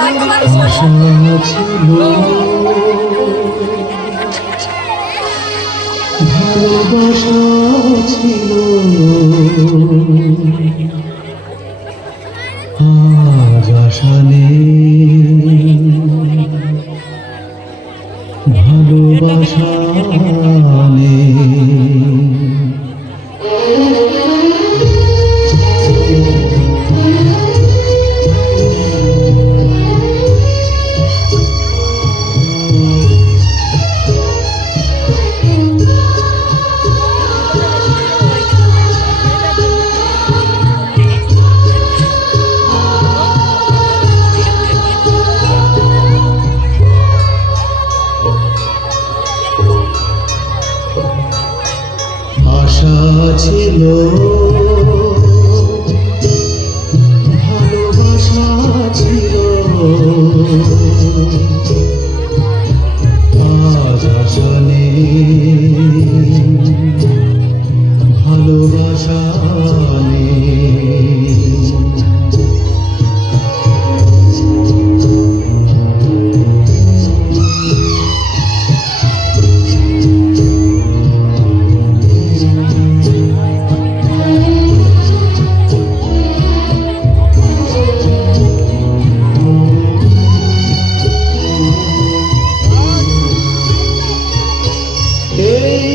আশা ছিল ভালোবাসা ছিল আজ আশা নেই ভালোবাসা নেই আশা ছিল ভালোবাসা ছিল আজ আশা নেই ভালোবাসা নেই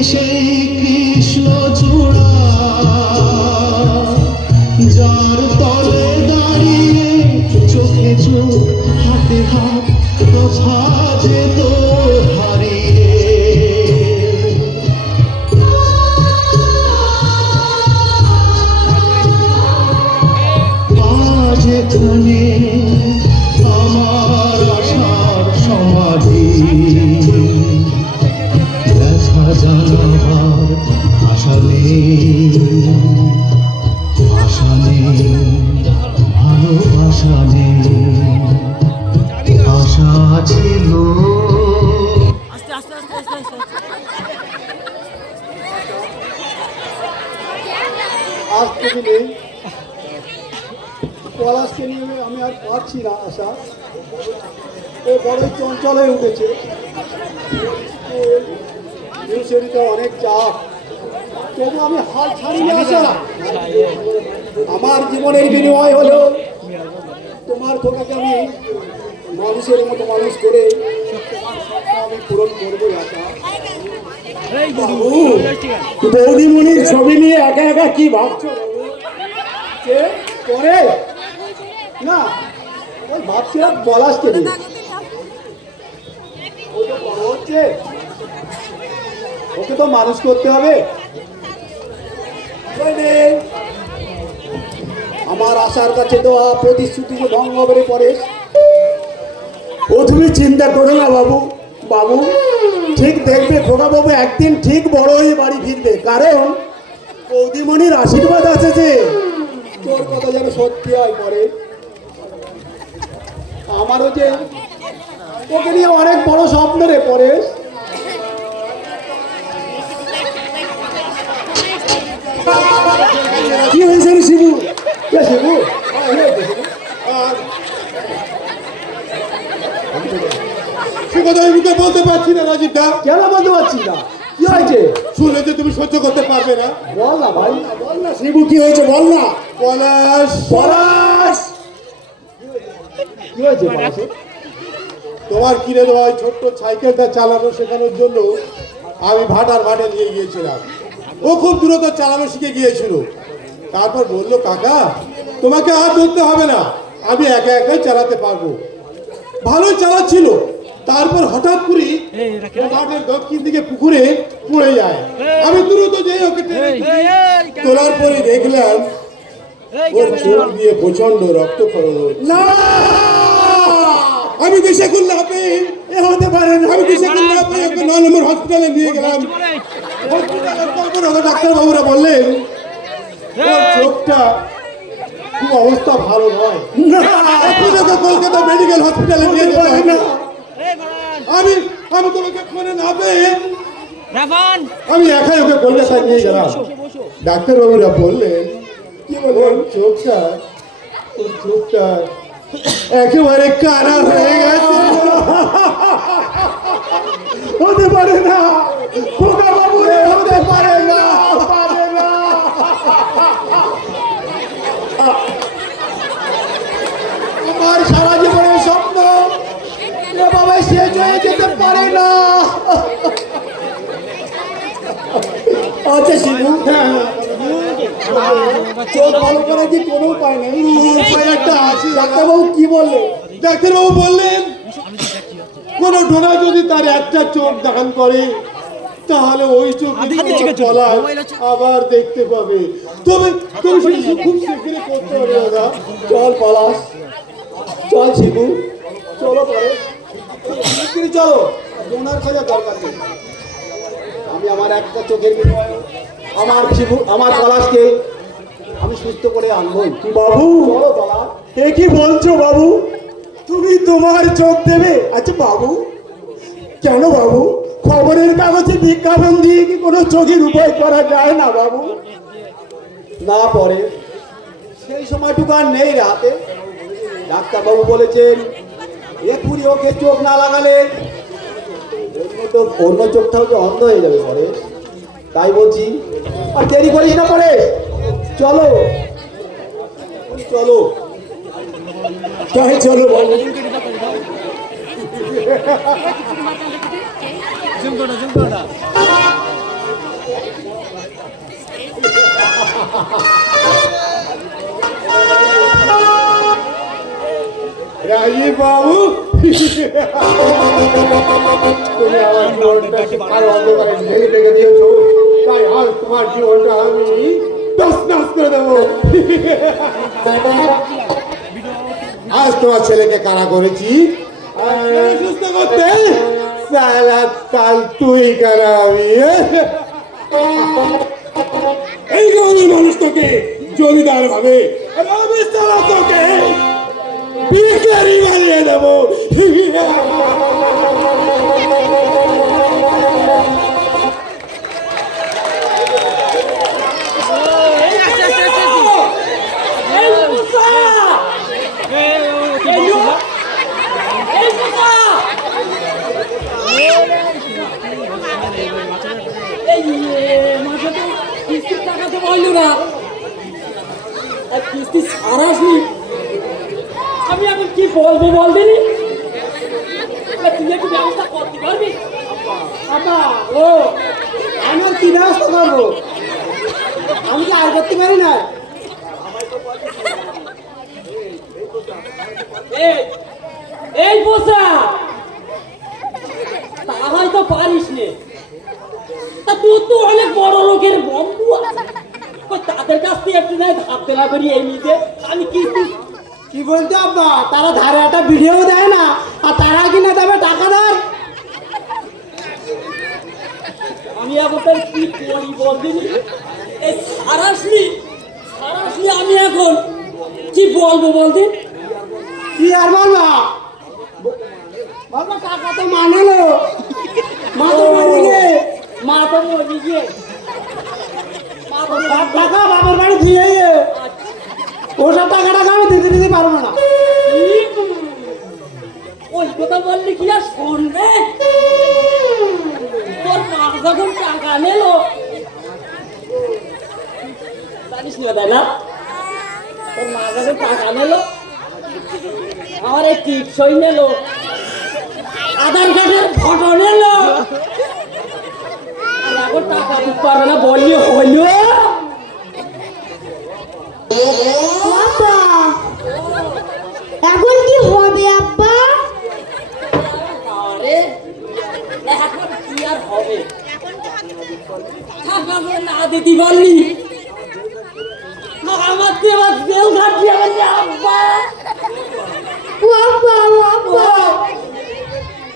সেই কৃষ্ণ চূড়া যার তলে দাঁড়িয়ে চোখে চোখ হাতে হাত কথা যেত হারিয়ে আজ এখানে আমার আশার সমাধি জানাবার আশা নেই ভালোবাসা নেই আশা ছিল আজকে দিনে পলাশকে নিয়ে আমি আর পারছি না আশা ও বড়ই চঞ্চল হয়ে উঠেছে শরীরে অনেক চাপ তবু আমি হাল ছাড়িয়ে আসা আমার জীবনের বিনিময় হলো তোমার খোকাকে আমি মানুষের মতো মানুষ করে আমি পূরণ করবো আশা বৌদিমণির ছবি নিয়ে একা একা কি ভাবছো কে করে না ওই ভাবছিলাম পলাশকে নিয়ে ওই তো বড় হচ্ছে ওকে তো মানুষ করতে হবে আমার আশার কাছে তো প্রতিশ্রুতি ভঙ্গ করে পড়ে ও তুমি চিন্তা করো না বাবু বাবু ঠিক দেখবে খোকা বাবু একদিন ঠিক বড় হয়ে বাড়ি ফিরবে কারণ বৌদিমণির আশীর্বাদ আছে যে তোর কথা যেন সত্যি হয় পরে আমারও যে ওকে নিয়ে অনেক বড় স্বপ্ন রে পরেশ কি হয়েছে রে শিবু কে শিবু সে কথা আমি মুখে বলতে পারছি না রাজীব দা কেন বলতে পারছি না কি হয়েছে শুনলে যে তুমি সহ্য করতে পারবে না বল না ভাই বল না শিবু কি হয়েছে বল না পলাশ পলাশ কি হয়েছে পলাশ তোমার কিনে দেওয়া ওই ছোট্ট সাইকেলটা চালানো শেখানোর জন্য আমি ভাটার মাঠে নিয়ে গিয়েছিলাম ও খুব দ্রুত চালানো শিখে গিয়েছিল তারপর বললো কাকা তোমাকে আর ধরতে হবে না আমি একা একাই চালাতে পারবো ভালোই চালাচ্ছিল তারপর হঠাৎ করে মাঠের দক্ষিণ দিকে পুকুরে পড়ে যায় আমি দ্রুত যেই ওকে তোলার পরে দেখলাম ওর চোখ দিয়ে প্রচন্ড রক্তক্ষরণ হচ্ছে না আমি দিশা করলে এ হতে পারে না আমি দিশা করলে ওকে 9 নম্বর হসপিটালে নিয়ে গেলাম ডাক্তারবাবুরা বললেন ওর চোখটা খুব অবস্থা ভালো নয় কলকাতা মেডিকেল হসপিটালে নিয়ে যেতে হবে আমি আমি তোমাকে ফোনে না পেয়ে আমি একাই ওকে কলকাতায় নিয়ে গেলাম ডাক্তারবাবুরা বললেন কি বললেন চোখটা একেবারে কানা হয়ে গেছে। হতে পারে না খোকা বাবু রে, হতে পারে না, পারে না। আমার সারা জীবনের স্বপ্ন এভাবে শেষ হয়ে যেতে পারে না। আচ্ছা শিবু, চোখ ভালো করে কি কোনো উপায় নেই? উপায় একটা আছে। ডাক্তারবাবু কি বললে? ডাক্তারবাবু বললেন কোন ঢোনা যদি তার একটা চোখ দান করে তাহলে ওই চোখ আবার দেখতে পাবে। তবে তবে সেটা খুব শীঘ্রই করতে হবে দাদা। চল পলাশ, চল শিবু, চলো পরে চলো। ডোনার খোঁজা দরকার নেই। আমি আমার একটা চোখের বিনিময়ে আমার শিবু, আমার পলাশকে আমি সুস্থ করে আনবো। বাবু, চলো পলাশ। এ কি বলছো বাবু? তুমি তোমার চোখ দেবে? আচ্ছা বাবু, কেন বাবু? খবরের কাগজে বিজ্ঞাপন দিয়ে কি কোনো চোখের উপায় করা যায় না বাবু? না, পরে সেই সময়টুকু আর নেই রাতে। ডাক্তারবাবু বলেছেন এক্ষুনি ওকে চোখ না লাগালে অন্য চোখটাও যে অন্ধ হয়ে যাবে পরে। তাই বলছি, আর দেরি করিস না পরে, চলো চলো। তাই চলো বাবু। রাজীব বাবু, তুমি আমার জীবনটা আরো অন্ধকারে ভেঙে ভেঙে দিয়েছো, তাই আজ তোমার জীবনটা আমি তছনছ করে দেবো। আজ তোমার ছেলেকে কারা করেছি সুস্থ করতে, সালা কাল তুই কারাবি। এই গরিব মানুষটাকে জমিদার ভাবে আমি সালা তোকে বিকারি বানিয়ে দেবো। আমি এখন কি বলবো বলদিনি? তুই একটু ব্যবস্থা করতে পারবি? ও আমার কি ব্যবস্থা করবো? আমি কি আর করতে পারি না? এই পোষা তা হয়তো পারিস নে, তা তুই তো অনেক বড় লোকের বন্ধু আছে, তাদের কাছ থেকে একটু নাই ধার দেনা করি এই নিতে। আমি কি বলছো আব্বা? তারা ধারে একটা ভিডিও দেয় না, আর তারা কিনা দেবে টাকা দেয়। আমি এখন তার কি করি বলদিনি? এই সারাসরি আমি এখন কি বলবো বলদিন? কি আর বলবা? বাবা টাকা তো মানালো, মা তো মরে গিয়ে, মা তো মরে গিয়ে টাকা বাবার বাড়ি দিয়ে ওসব টাকাটা আমি দিতে পারবো না। ওই কথা বললি কি আর শুনবে? তোর মা যখন টাকা নিল, জানিস না তাই না? তোর মা যখন টাকা নিল, আমার এই টিপসই নিল, আধার কার্ডের ফটো নিল, আর এখন টাকা দিতে পারবে না বললি হইল? এখন কি হবে আব্বা? আরে এখন কি আর হবে? টাকা না দিতে পারলি আমার দেওয়া জেল ঘাটিয়ে বললি আব্বা। আব্বা আব্বা,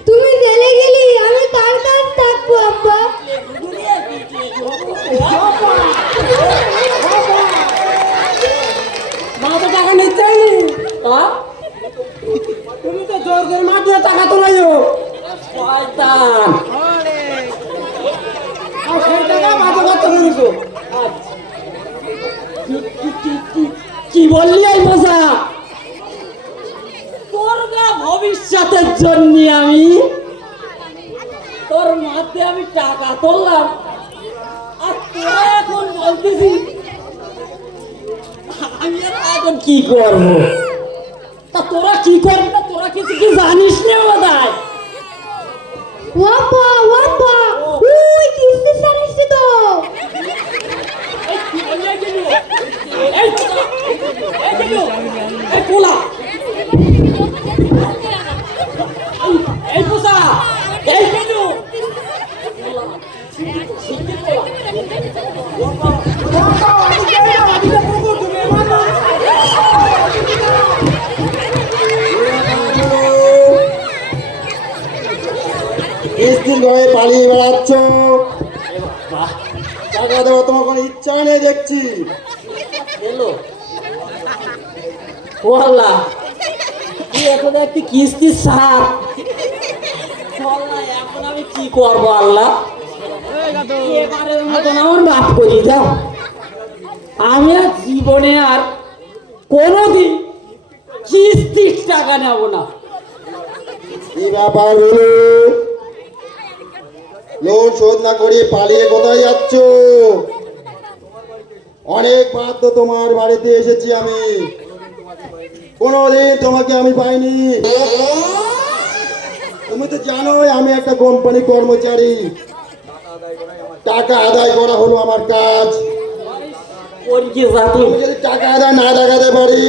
তুমি জেলে গেলি, আমি কার কাছে থাকবো আব্বা? মা তো টাকা নিচ্ছে তুমি তো জোর করে মাটিয়ে টাকা তোলাইও, শয়তান। আর সেই টাকা মাঝে করতে পেরেছো। কি বললি এই বোঝা? তোদের জন্য আমি তোর মাঝে আমি টাকা তুললাম, আর তোরা এখন বলতেছি আমি আর এখন কি করবো? তা তোরা কি করবি না, তোরা কিছু কি জানিস না বোধহয়? ওয়াপা ওয়াপা ওই কিস্তি সারিছে তো। কিস্তির ঘরে পালিয়ে বেড়াচ্ছ, টাকা দেওয়া তোমার কোনো ইচ্ছা নেই দেখছি। এলো ওয়াল্লাহ, তুই এখন একটি কিস্তি সার। এখন আমি কি করবো আল্লাহ, এবারের মতন আমার মাফ করি দাও। আমি আর জীবনে আর কোনোদিন কিস্তির টাকা নেব না। কি ব্যাপার হলো? লোন শোধ না করে পালিয়ে কোথায় যাচ্ছ? অনেকবার তো তোমার বাড়িতে এসেছি আমি, কোনোদিন তোমাকে আমি পাইনি। তুমি তো জানোই আমি একটা কোম্পানি কর্মচারী, টাকা আদায় করা হলো আমার কাজ। আমি যদি টাকা আদায় না দেখাতে পারি,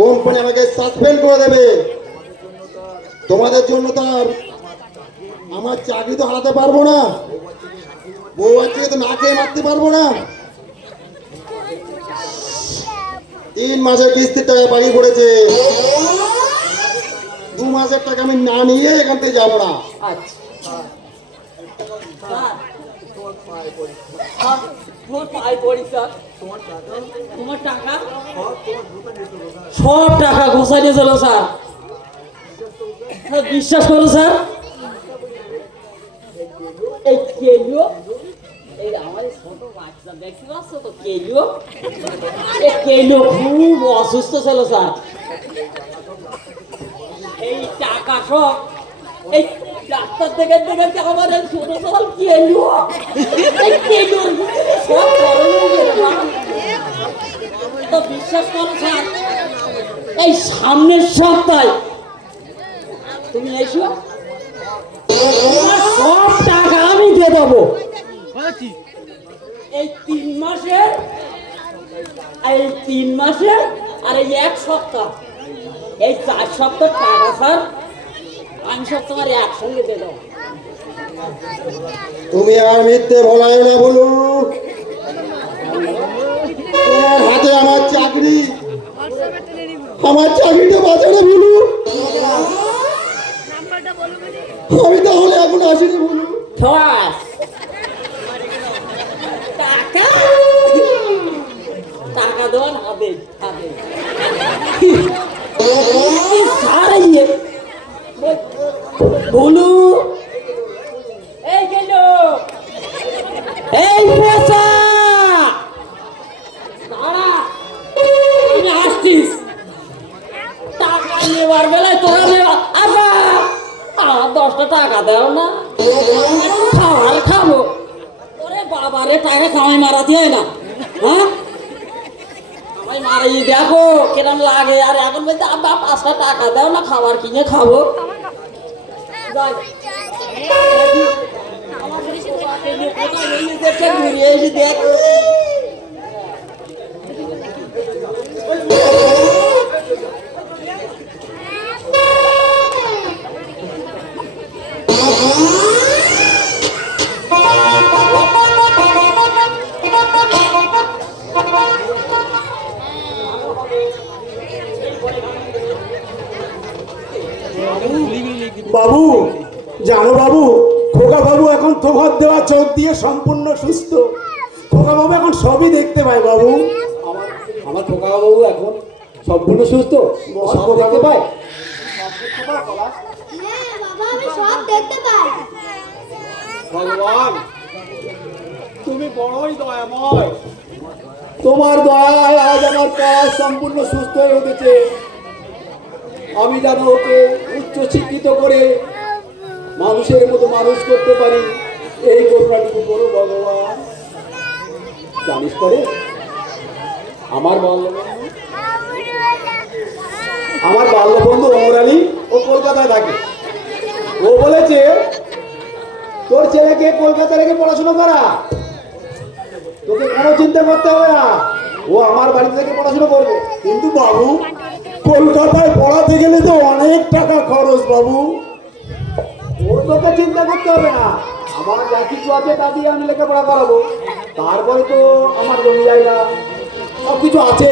কোম্পানি আমাকে সাসপেন্ড করে দেবে। তোমাদের জন্য তো আর আমার চাকরি তো হারাতে পারবো না, বউ আছে তো না খেয়ে মারতে পারবো না। 3 মাসের কিস্তির টাকা বাকি পড়েছে, 2 মাসের টাকা আমি না নিয়ে এখান থেকে যাবো না। তোমার টাকা সব টাকা ঘোষা নিয়ে চলো স্যার। বিশ্বাস করো স্যার, এই কেলিও, এই আমার ছোট বাচ্চা দেখতে পাচ্ছ তো, কেলিও এই কেলিও খুব অসুস্থ ছিল স্যার। এই টাকা সব এই ডাক্তার থেকে দেখে আমার এই ছোট সব কেলিও, এই কেলিওর ভিতরে সব তো বিশ্বাস করো স্যার, এই সামনের সপ্তাহে তুমি এসো, সব টাকা আমি দিয়ে দেবো। এই 3 মাসের আর এই 1 সপ্তাহ, এই 4 সপ্তাহ টাকা স্যার আমি সব তোমার একসঙ্গে দিয়ে দেবো। তুমি আর মিথ্যে বলায় না বলু, তোমার হাতে আমার চাকরি, আমার চাকরিটা বাঁচানো বলু। আমি তাহলে এখন আসিনি বলু। টাকা টাকা দেওয়ার হবে হবে সারাইয়ে বলু। এই গেল এই পয়সা দাঁড়া, আমি আসছিস। টাকা নেবার বেলায় তোরা নেবা, আবার 10টা টাকা দেও না, খাবার খাবো। ওরে বাবারে, টাকা কামাই মারাতে হয় না, হ্যাঁ কামাই মারাই দেখো কিরম লাগে। আর এখন বলতে আব্বা 5টা টাকা দেও না, খাবার কিনে খাবো। ঘুরিয়ে এসে দেখ। বাবু, জানো বাবু, খোকা বাবু এখন তোভার দেওয়া চোখ দিয়ে সম্পূর্ণ সুস্থ। খোকা বাবু এখন সবই দেখতে পায় বাবু। আমার খোকা বাবু এখন সম্পূর্ণ সুস্থ, সব দেখতে পায়। হ্যাঁ বাবা, আমি সব দেখতে পাই। ভগবান, তুমি বড়ই দয়াময়, তোমার দয়ায় আজ আমার কাজ সম্পূর্ণ সুস্থ হয়ে উঠেছে। আমি যেন ওকে উচ্চ শিক্ষিত করে মানুষের মতো মানুষ করতে পারি, এই করুণাটুকু করো ভগবান। জানিস করে আমার বাল্যবন্ধু ওমর আলী, ও কলকাতায় থাকে। ও বলেছে তোর ছেলেকে কলকাতা রেখে পড়াশোনা করা, তোকে কোনো চিন্তা করতে হবে না, ও আমার বাড়ি থেকে পড়াশোনা করবে। কিন্তু বাবু, কলকাতায় পড়াতে গেলে তো অনেক টাকা খরচ বাবু। ওর তোকে চিন্তা করতে হবে না, আমার যা কিছু আছে তা দিয়ে আমি লেখাপড়া করাবো। তারপরে তো আমার জমি জায়গা সব কিছু আছে,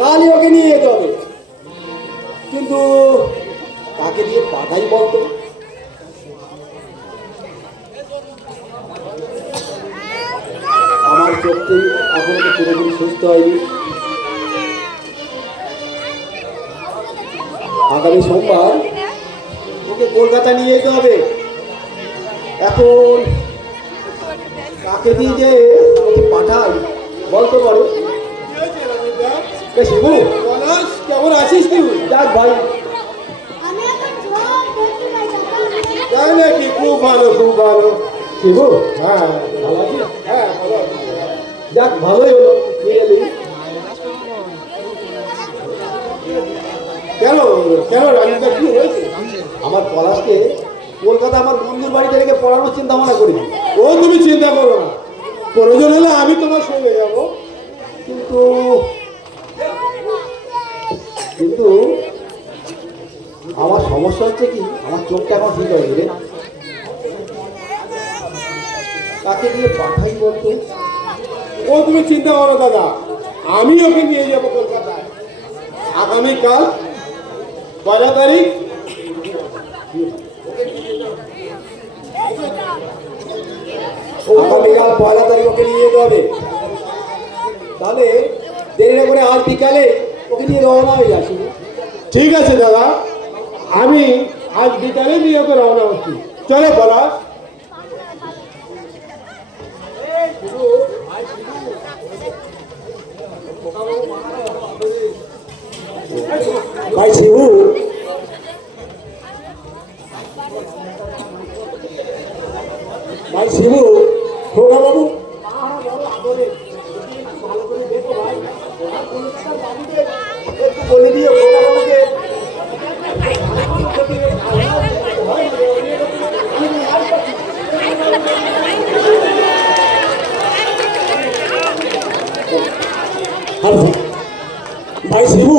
কালই ওকে নিয়ে যেতে হবে। কিন্তু তাকে দিয়ে পাঠাই বলতো? আমার চোখটি এখনো তো পুরোপুরি সুস্থ হয়নি। আগামী সোমবার ওকে কলকাতা নিয়ে যেতে হবে। এখন কাকে দিয়ে যে ওকে পাঠাই বলতে পারো? শিবু, কেমন আছিস তুই? যাক ভাই, আমি এখন ঝড় দেখতে পাই কাকা। তাই নাকি? খুব ভালো, খুব ভালো। শিবু হ্যাঁ, ভালো আছিস? হ্যাঁ, ভালো আছি। যাক ভালোই হলো নিয়ে এলি। কেন কেন রাজুদা, কি হয়েছে? আমার পলাশকে কলকাতা আমার বন্ধুর বাড়িতে রেখে পড়ানোর চিন্তা ভাবনা করেছি। ও তুমি চিন্তা করো না, প্রয়োজন হলে আমি তোমার সঙ্গে যাবো। কিন্তু কিন্তু আমার সমস্যা হচ্ছে কি, আমার চোখটা এখন ঠিক হয়ে গেলে তাকে দিয়ে পাঠাই বলতো? ও তুমি চিন্তা করো দাদা, আমি ওকে নিয়ে যাবো কলকাতায় আগামীকাল 1 তারিখ। আগামীকাল 1 তারিখ ওকে নিয়ে যেতে হবে। তাহলে দেরি না করে আজ বিকালে ওকে নিয়ে রওনা হয়ে আসি। ঠিক আছে দাদা, আমি আজ বিকালে নিয়ে ওকে রওনা হচ্ছি। চলো পলাশ। ভাই শিবু, ভাই শিবু, খোকা বাবু একটু বলে দিও খোকা বাবুকে। ভাই শিবু,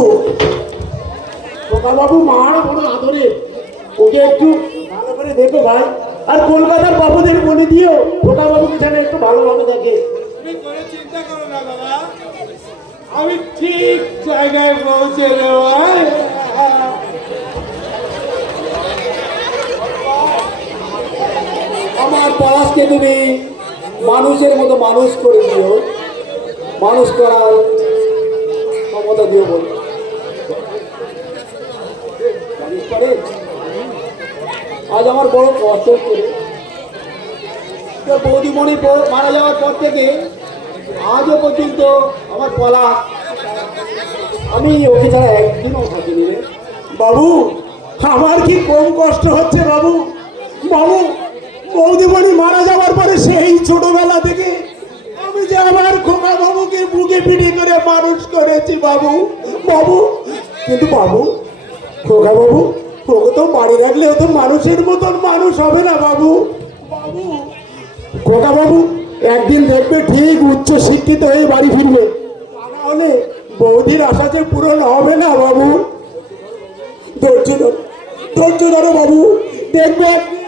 খোকা বাবু মার বড় আদরে, ওকে একটু ভালো করে দেখো ভাই। আর কলকাতার বাবুদের বলে দিও খোকা বাবুকে যেন একটু ভালোভাবে দেখে। তুমি কোনো চিন্তা করো না দাদা, আমি ঠিক জায়গায় পৌঁছে দেবো। আমার পলাশকে তুমি মানুষের মতো মানুষ করে দিও, মানুষ করার ক্ষমতা দিও বল। জানিস পারে, আজ আমার বড় কষ্ট করে বৌদিমণি মারা যাওয়ার পর থেকে আজও পর্যন্ত আমার পলাশ, আমি ওকে ছাড়া একদিনও থাকিনি রে। বাবু, আমার কি কম কষ্ট হচ্ছে বাবু? বাবু, বৌদিমণি মারা যাওয়ার পরে সেই ছোটবেলা থেকে আমি যে আমার খোকা বাবুকে বুকে পিঠে করে মানুষ করেছি বাবু। বাবু, কিন্তু বাবু, খোকা বাবু ওকে তো বাড়ি রাখলে ও তো মানুষের মতন মানুষ হবে না বাবু। বাবু, খোকা বাবু একদিন দেখবে ঠিক উচ্চ শিক্ষিত হয়ে বাড়ি ফিরবে, তা না হলে বৌদির আশা যে পূরণ হবে না বাবু। ধৈর্য ধরো, ধৈর্য ধরো বাবু, দেখবে একদিন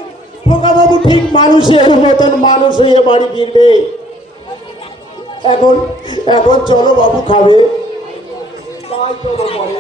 খোকা বাবু ঠিক মানুষের মতন মানুষ হয়ে বাড়ি ফিরবে। এখন এখন চলো বাবু, খাবে। তাই চলো পরে।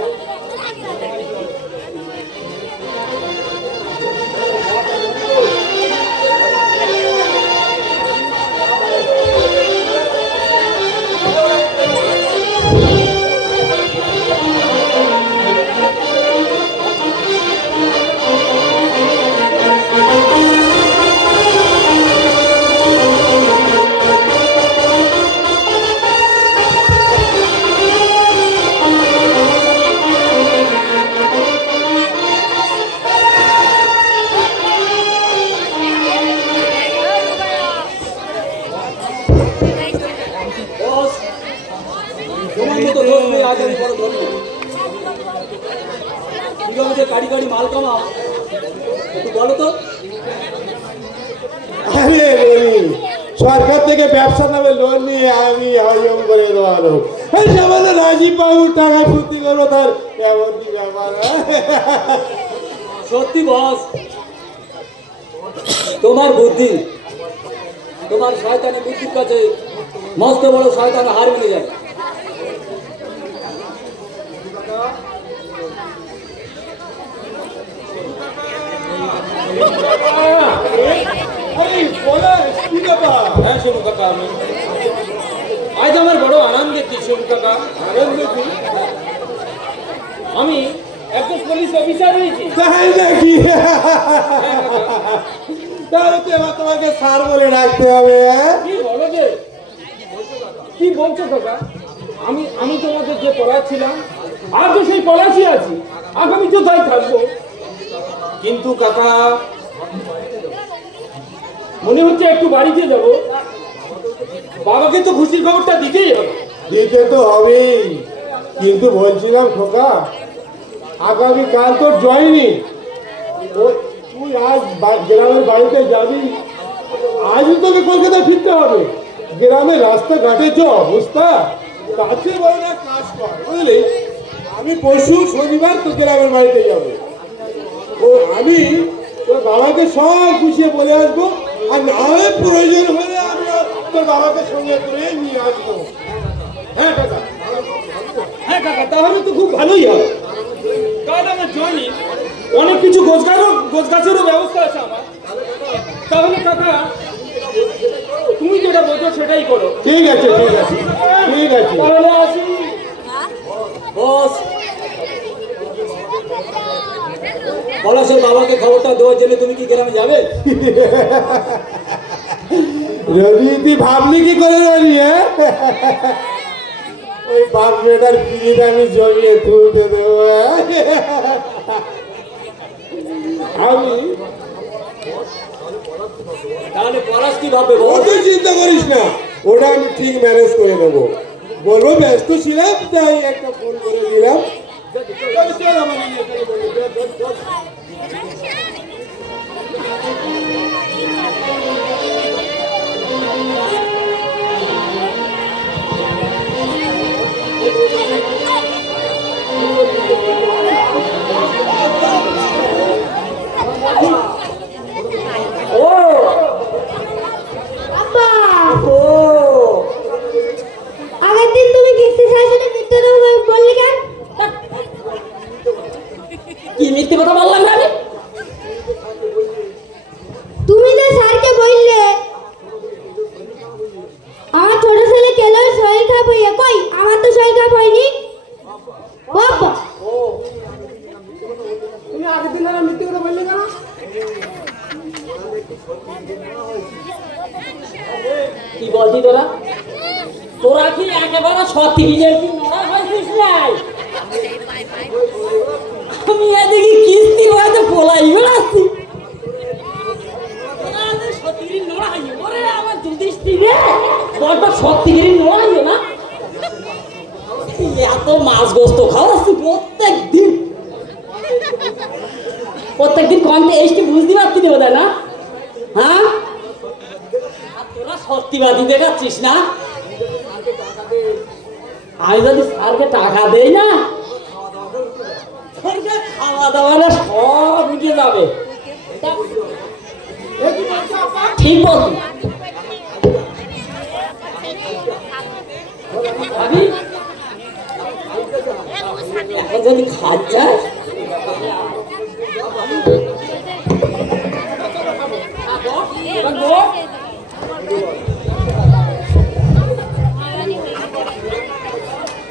আজ আমি বড় ধন্য। কিভাবে যে গাড়ি গাড়ি মাল কামাও একটু বলো তো। আরে বলি, সরকার থেকে ব্যবসা নামে লোন নিয়ে আমি হয়ম করে দেওয়া লোক। এই যেমন রাজীব বাবুর টাকা ফুর্তি করবো তার এমন কি ব্যাপার? সত্যি বস, তোমার বুদ্ধি, তোমার শয়তানি বুদ্ধির কাছে মস্ত বড় শয়তান হার মেনে যায়। হ্যাঁ সোনু কাকা, আমি আজ আমার বড় আনন্দের দিন সোনু কাকা। আনন্দের দিন? আমি একজন পুলিশ অফিসার হয়েছি। তাই নাকি? তাহলে তো এবার তোমাকে স্যার বলে ডাকতে হবে। কি বলো যে, কি বলছো কাকা? আমি তোমাদের যে পড়াচ্ছিলাম আজও সেই পড়াচ্ছি আছি, আগামী তো তাই থাকবো। কিন্তু কাকা মনে হচ্ছে একটু বাড়িতে যাব, বাবাকে তো খুশির খবরটা দিতেই হবে। দিতে তো হবেই, কিন্তু বলছিলাম খোকা, আগামীকাল তো জয়নি, তুই আজ গ্রামের বাড়িতে যাবি, আজই তোকে কলকাতা ফিরতে হবে। গ্রামের রাস্তাঘাটে যে অবস্থা, তাতে বড় না কাজ কর, বুঝলি? আমি পরশু শনিবার তো গ্রামের বাড়িতে যাবো। ও আমি তোর বাবাকে সব গুছিয়ে বলে আসবো, আর না হলে প্রয়োজন হলে আমি তোর বাবাকে সঙ্গে করে নিয়ে আসবো। হ্যাঁ কাকা, হ্যাঁ কাকা, তাহলে তো খুব ভালোই হবে। কাল আমার জয়নি, অনেক কিছু গোছগাছেরও ব্যবস্থা আছে আমার। তাহলে কাকা তুমি যেটা বলছো সেটাই করো। ঠিক আছে, ঠিক আছে, ঠিক আছে। তাহলে আসি। বস, পলাশের বাবাকে খবরটা দেওয়ার জন্য তুমি কি গ্রামে যাবে? রবি, তুই ভাবলি কি করে রবি? ওই বাপ বেটার পিড়িটা আমি জমিয়ে তুলতে দেবো। আমি তাহলে পলাশ কি ভাববে বস? তুই চিন্তা করিস না, ওটা আমি ঠিক ম্যানেজ করে নেবো। বলবো ব্যস্ত ছিলাম, তাই একটা ফোন করে দিলাম। চল আমার নিয়ে চলে বলি, চল, চল, চল। ও আব্বা, ও আগের দিন তুমি কিস্তি শাসনে মিথ্যে দেবো বললে কেন? কি মিথ্যে কথা বললাম না আমি? তুমি তো স্যারকে বললে আমার ছোট ছেলে কেলোর শরীর খারাপ হয়ে, কই আমার তো শরীর খারাপ হয়নি। বাবা, তুমি আগের দিন আর মিথ্যে কথা বললে কেন? কি বলছি তোরা? তোরা কি একেবারে সত্যি নিজের কি নড়া হয়েছিস নাই? আমি এদিকে কিস্তি হয়তো পোলাই বেড়াচ্ছি, সত্যিগিরি নড়া হইয়ে ওরে আমার যুধিষ্ঠির রে, বড়টা সত্যিগিরি নড়া হইয়ে না। এত মাছ গোস্ত খাওয়াচ্ছি প্রত্যেকদিন কমতে এসে বুঝতে পারতি দেবো তাই না? হ্যাঁ, আর তোরা সত্যিবাদী দেখাচ্ছিস না। আমি যদি স্যারকে টাকা দেই না, খাওয়া দাওয়া না সব উঠে যাবে। ঠিক বলছি ভাবি, এখন যদি খাচ্ছে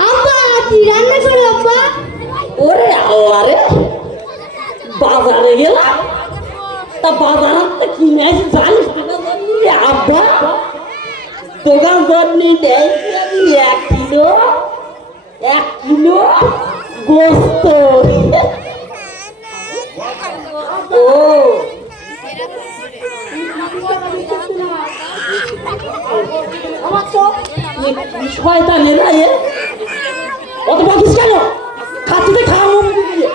আব্বা কি রান্না করো আব্বা? ওরে আল্লাহ রে, বাজারে গেলাম, তা বাজার কিনে আসি জানিস টাকা জন্যে আব্বা, টাকা জন্যে নেয়ছি আমি 1 কিলো গোস্ত। ও শয়তানি না এ, অত বকিস কেন? খাচ্ছিতে খাওয়া মনে দিয়ে,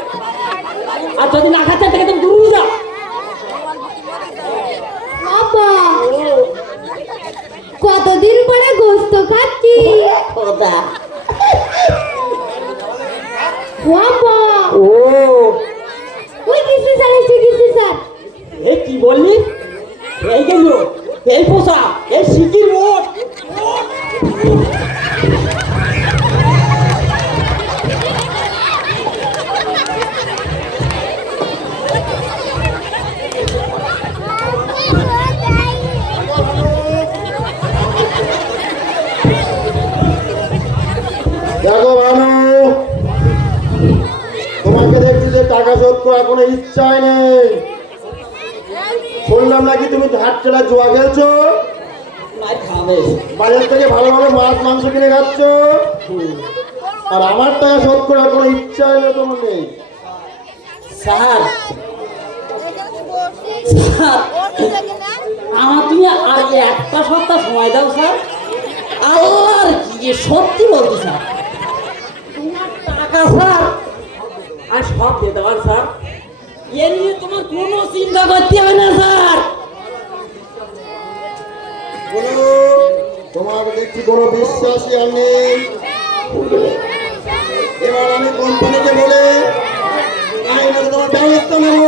আর যদি না খাচ্ছে থেকে তুমি দূর হয়ে যা। বাবা কতদিন পরে গোস্ত খাচ্ছি। খোদা। বাবা ও ওই কিসে স্যার এসে কিসে স্যার? এ কি বললি? এই গেল, এই পোষা, এই সিকির মোট। দেখো ভানু, তোমাকে দেখছি যে টাকা শোধ করার কোনো ইচ্ছাই নেই। শুনলাম নাকি তুমি হাট চলা জুয়া খেলছো, মার খাবে। বাজার থেকে ভালো ভালো মাছ মাংস কিনে খাচ্ছ, আর আমার টাকা শোধ করার কোনো ইচ্ছাই নেই তোমার নেই। স্যার, স্যার, আমার তুমি আর একটা সপ্তাহ সময় দাও স্যার। আল্লাহর কি যে সত্যি বলছি স্যার, তোমার টাকা স্যার আর সব দিয়ে দেওয়ার স্যার। এ নিয়ে তোমার কোনো চিন্তা করতে হবে না স্যার। বলো, তোমার দেখছি কোনো বিশ্বাসই আর নেই। এবার আমি কোম্পানিকে বলে আইনের তোমার ব্যবস্থা নেব।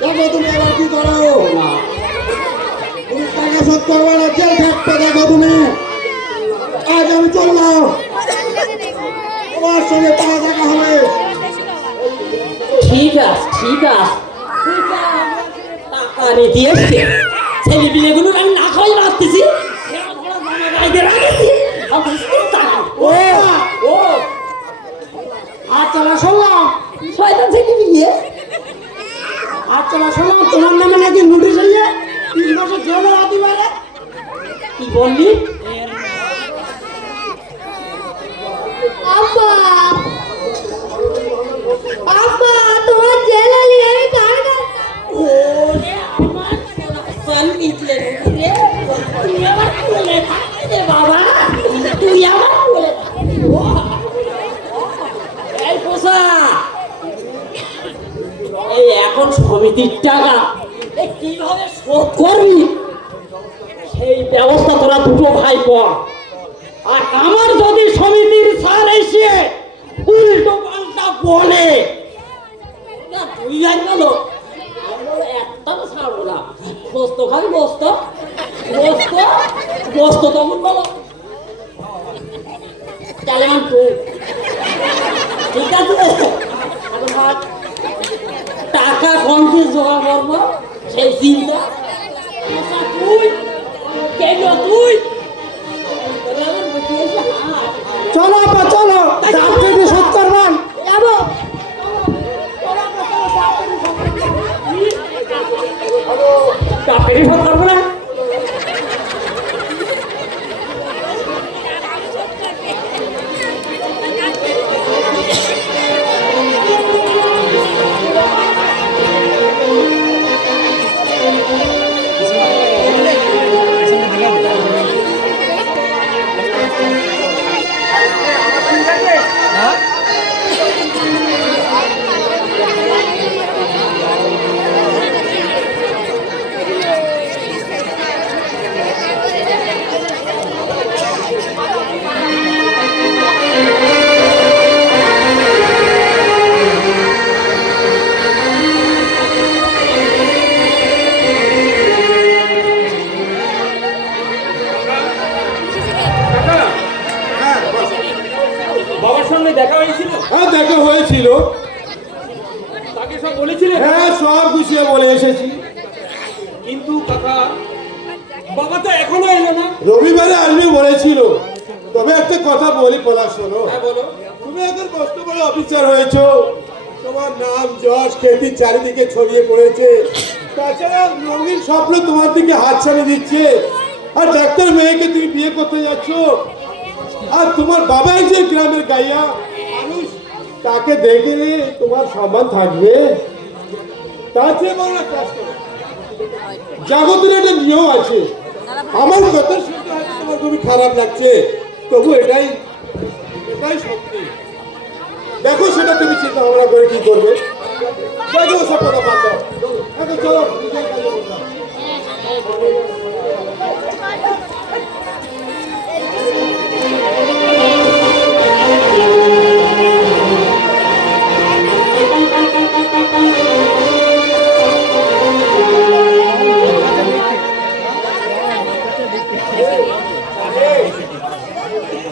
দেখো তুমি এবার কি করো। তুমি টাকা শোধ করবে না, জেল থাকতে দেখো তুমি। আজ আমি চললাম, তোমার সঙ্গে টাকা দেখা হবে। ঠিক আছে, ঠিক আছে, টাকা নিতে এসছে। ছেলে বিলেগুলো আমি না খাওয়াই মারতেছি। ও ও আচ্ছা শুনলাম, শয়তান ছেলে বিয়ে। আচ্ছা শুনলাম তোমার নামে নাকি নোটিশ হয়ে 3 মাসের জেল হতে পারে। কি বললি? আব্বা আব্বা তোমার জেল হলি আমি কার কাছে? ওরে আমার সোনার নিচে রে, তুই আমার কোলে থাকবি রে বাবা, তুই আমার কোলে থাকবি। ও, এই পোষা, এই এখন সমিতির টাকা এই কিভাবে শোধ করবি সেই ব্যবস্থা তোরা দুটো ভাই কর। আর আমার যদি সমিতির স্যার এসে উল্টো পাল্টা বলে না, তুই আর বলো একটা ছাড়বো না। বস্ত খাবি, বস্ত বস্ত বস্ত, তখন বলো চালেমান তুই। ঠিক আছে, এখন ভাব, টাকা কমতে জোগাড় করবো সেই চিন্তা। আচ্ছা, তুই কেন তুই তোরা আমার বুঝে এসে হাত চলো আব্বা চলো, ডাক্তার শোধ করবেন। যাবো। কাপেরি সব করবো না। বাবার সঙ্গে দেখা হয়েছিল? হ্যাঁ দেখা হয়েছিল, তাকে সব বলেছিলেন? হ্যাঁ সব গুছিয়ে বলে এসেছি। কিন্তু কাকা, বাবা তো এখনো এলো না। রবিবারে আসবে বলেছিল। তবে একটা কথা বলি পলাশ, শোনো। হ্যাঁ বলো। তুমি এখন কষ্ট করে অফিসার হয়েছো, তোমার নাম যশ খ্যাতি চারিদিকে ছড়িয়ে পড়েছে। তাছাড়া রঙিন স্বপ্ন তোমার দিকে হাত ছাড়িয়ে দিচ্ছে। আর ডাক্তার মেয়েকে তুমি বিয়ে করতে যাচ্ছ, আর তোমার বাবাই যে গ্রামের গাইয়া মানুষ, তাকে দেখলে তোমার সম্মান থাকবে? তার চেয়ে বড় একটা কাজ করো। জাগতের একটা নিয়ম আছে, আমার কথা শুনতে হয়তো তোমার খুবই খারাপ লাগছে, তবু এটাই সেটাই সত্যি। দেখো সেটা তুমি চিন্তা ভাবনা করে কি করবে। দেখো সব কথা বাদ দাও। এখন চলো নিজের কাজে বসলাম।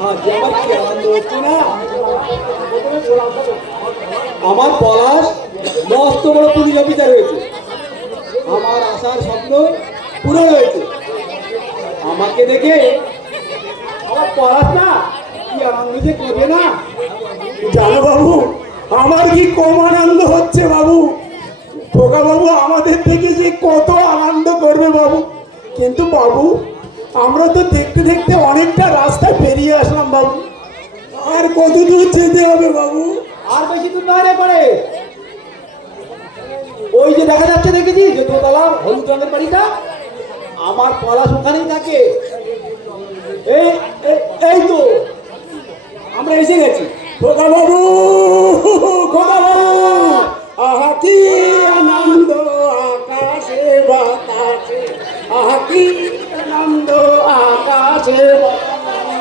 আজ আমার কি আনন্দ হচ্ছে না। আমার পলাশ মস্ত বড় পুলিশ অফিসার হয়েছে, আমার আশার স্বপ্ন পূরণ হয়েছে। আমাকে দেখে আমার পলাশ না কি আনন্দ যে করবে না। জানো বাবু, আমার কি কম আনন্দ হচ্ছে বাবু। খোকা বাবু আমাদের থেকে যে কত আনন্দ করবে বাবু। কিন্তু বাবু আমরা তো দেখতে দেখতে অনেকটা রাস্তা পেরিয়ে আসলাম বাবু। আর কত দূর যেতে হবে বাবু? আর বেশি দূর নয় রে করে, ওই যে দেখা যাচ্ছে দেখেছি যে দোতলা হলুদ রঙের বাড়িটা, আমার পলাশ ওখানেই থাকে। এই এই তো আমরা এসে গেছি। খোকা বাবু, খোকা বাবু, আহা কি আনন্দ আকাশে বাতাসে, আহা কি আনন্দ আকাশে বাতাসে।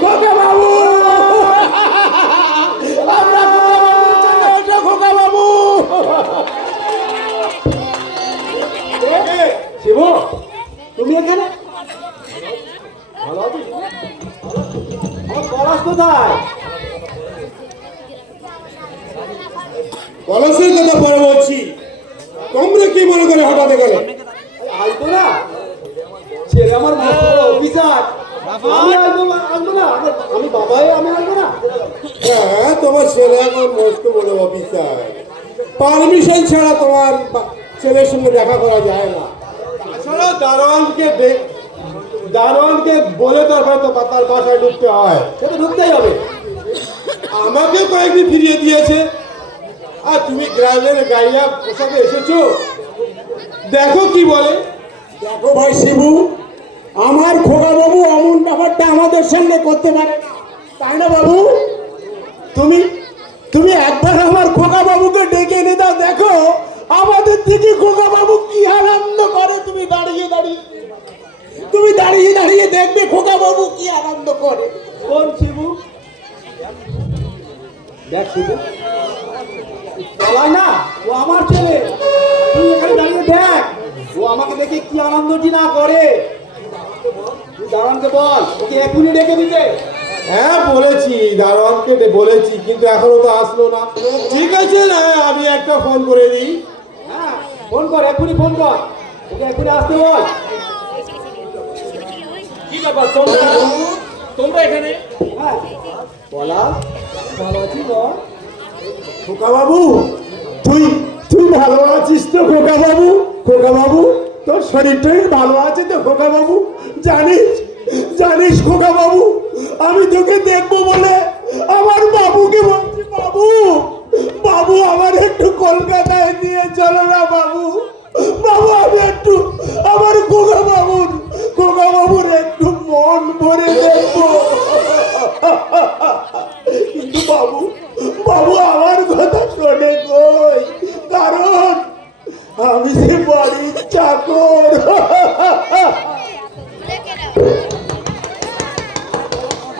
খোকা বাবু, আমরা খোকা বাবু। শিব, তুমি এখানে ভালো আছো? আমার পলাশ কোথায়? পলাশের কথা পরে বলছি। তোমরা কি মনে করে হঠাৎ গেলে? আসবো না, ছেলে আমার মস্ত বড় অফিসার। আমি আসবো না, আমি বাবাই, আমি আসবো না। হ্যাঁ, তোমার ছেলে এখন মস্ত বড় অফিসার, পারমিশন ছাড়া তোমার ছেলের সঙ্গে দেখা করা যায় না। তাছাড়া দারোয়ানকে বলে তার বাসায় ঢুকতে হয়। সে তো ঢুকতেই হবে। আমাকে কয়েকদিন ফিরিয়ে দিয়েছে, আর তুমি গ্রামের গাইয়া পোশাকে এসেছো। দেখো কি বলে। দেখো ভাই শিবু, আমার খোকা বাবু অমন ব্যাপারটা আমাদের সামনে করতে পারে না, তাই না বাবু? তুমি তুমি একবার আমার খোকা বাবুকে ডেকে এনে দাও, দেখো আমাদের থেকে খোকা বাবু কি আনন্দ করে। তুমি দাঁড়িয়ে দাঁড়িয়ে দেখবে খোকা বাবু কি আনন্দ করে। কোন শিবু? দেখ শিবু, বলা না ও আমার ছেলে। তুই এখানে দাঁড়িয়ে দেখ ও আমাকে দেখে কি আনন্দটি না করে। তুই দারোয়ানকে বল ওকে এখনই ডেকে দিতে। হ্যাঁ বলেছি, দারোয়ানকে বলেছি, কিন্তু এখনো তো আসলো না। ঠিক আছে না, আমি একটা ফোন করে দিই। হ্যাঁ ফোন কর, এখনই ফোন কর, ওকে এখনই আসতে বল। কি ব্যাপার তোমরা এখানে? হ্যাঁ বলা ভালো আছি বল। খোকা বাবু, তুই তুই ভালো আছিস তো খোকা বাবু? খোকা বাবু তোর শরীরটাই ভালো আছে তো খোকা বাবু? জানিস খোকা বাবু, আমি তোকে দেখবো বলে আমার বাবুকে বলছি, বাবু আমার একটু কলকাতায় নিয়ে চলো না বাবু। আমি একটু আমার খোকা বাবুর একটু মন ভরে দেখবো। কিন্তু বাবু আমার কথা শোনে কই, কারণ আমি যে বাড়ির চাকর।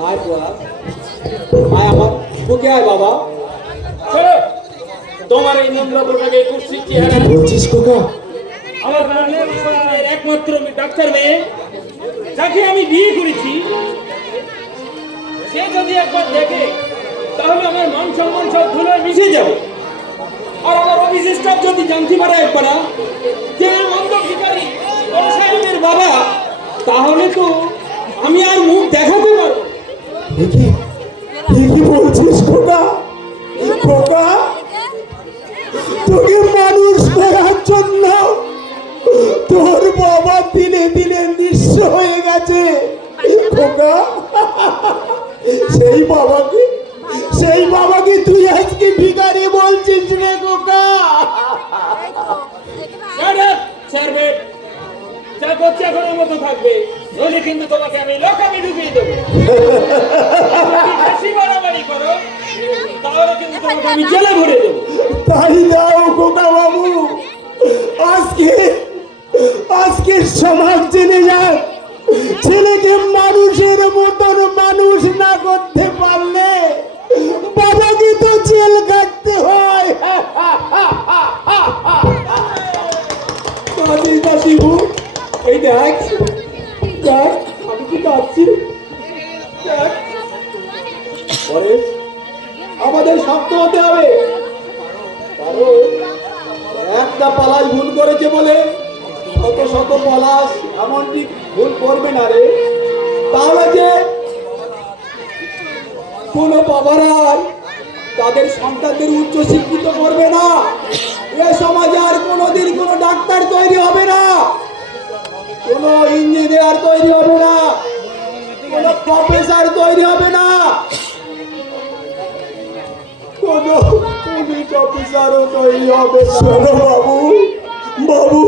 আয় পলাশ, আয় আমার বুকে আয় বাবা। চলো, তোমার এই নম্র প্রকারে কুৎসিত চেহারা বলছিস খোকা? আমার গ্রামের একমাত্র ডাক্তার মেয়ে, যাকে আমি বিয়ে করেছি, সে যদি একবার দেখে তাহলে আমার মান সম্মান সব ধুলোয় মিশে যাবে। আর আমার অফিস স্টাফ যদি জানতে পারে একবার যে মন্দ ভিখারি বড় সাহেবের বাবা, তাহলে তো আমি আর মুখ দেখাতে পারবো। কি বলছিস খোকা? তোকে মানুষ করার জন্য তোর বাবা দিনে দিনে নিঃস্ব হয়ে গেছে খোকা। সেই বাবাকে তুই আজকে ভিখারি বলছিস রে খোকা? যা করছে এখনের মতো থাকবে, নইলে কিন্তু তোমাকে আমি লকাপে ঢুকিয়ে দেবো। বেশি বাড়াবাড়ি তোমাকে আমি জেলে ভরে দেবো। তাই দাও খোকা বাবু, আজকে আজকে সমাজ জেনে যাক, ছেলেকে মানুষের মতন মানুষ না করতে পারলে বাবাকে তো জেল কাটতে হয়। কাঁদিস না শিবু, এই দেখ দেখ আমি কি কাঁদছি, দেখ। পরে আমাদের শক্ত হতে হবে, কারণ একটা পলাশ ভুল করেছে বলে শত শত পলাশ এমনটি ভুল করবে না রে। তাহলে যে কোনো বাবারা আর তাদের সন্তানদের উচ্চ শিক্ষিত করবে না, এ সমাজে আর কোনোদিন কোনো ডাক্তার তৈরি হবে না, কোনো ইঞ্জিনিয়ার তৈরি হবে না, কোনো প্রফেসর তৈরি হবে না, কোনো পুলিশ অফিসারও তৈরি হবে না। শোনো বাবু, বাবু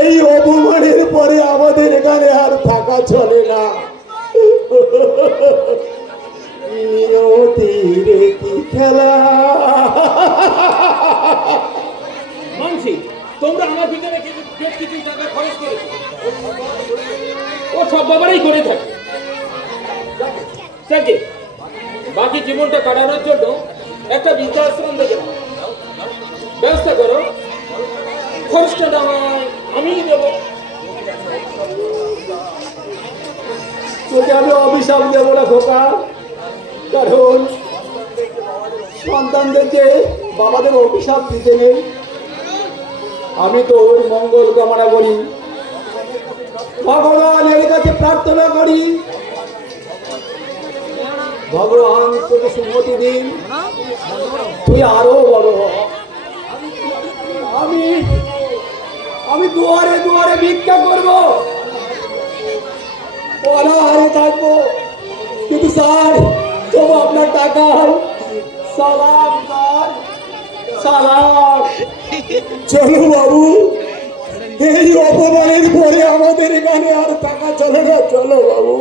এই অপমানের পরে আমাদের এখানে আর থাকা চলে না। নিয়তির কি খেলা। মানছি তোমরা আমার পিছনে কিছু বেশ কিছু টাকা খরচ করেছো, ও সব বাবারাই করে থাকে। থাকে বাকি জীবনটা কাটানোর জন্য একটা বৃদ্ধাশ্রম দেখে নাও, ব্যবস্থা করো, খরচটা আমিই দেবো। তোকে আমি অভিশাপ দেবো না খোকা, কারণ সন্তানদেরকে বাবাদের অভিশাপ দিতে নেই। আমি তোর মঙ্গল কামনা করি, ভগবানের কাছে প্রার্থনা করি, ভগবান তোকে সুমতি দিন, তুই আরো বড় হ। আমি আমি দুয়ারে দুয়ারে ভিক্ষা করবো, অনাহারে থাকবো, কিন্তু স্যার তবু আপনার টাকা সালাম স্যার, সালাম। চলো বাবু, এই অপমানের পরে আমাদের এখানে আর টাকা চলে না। চলো বাবু,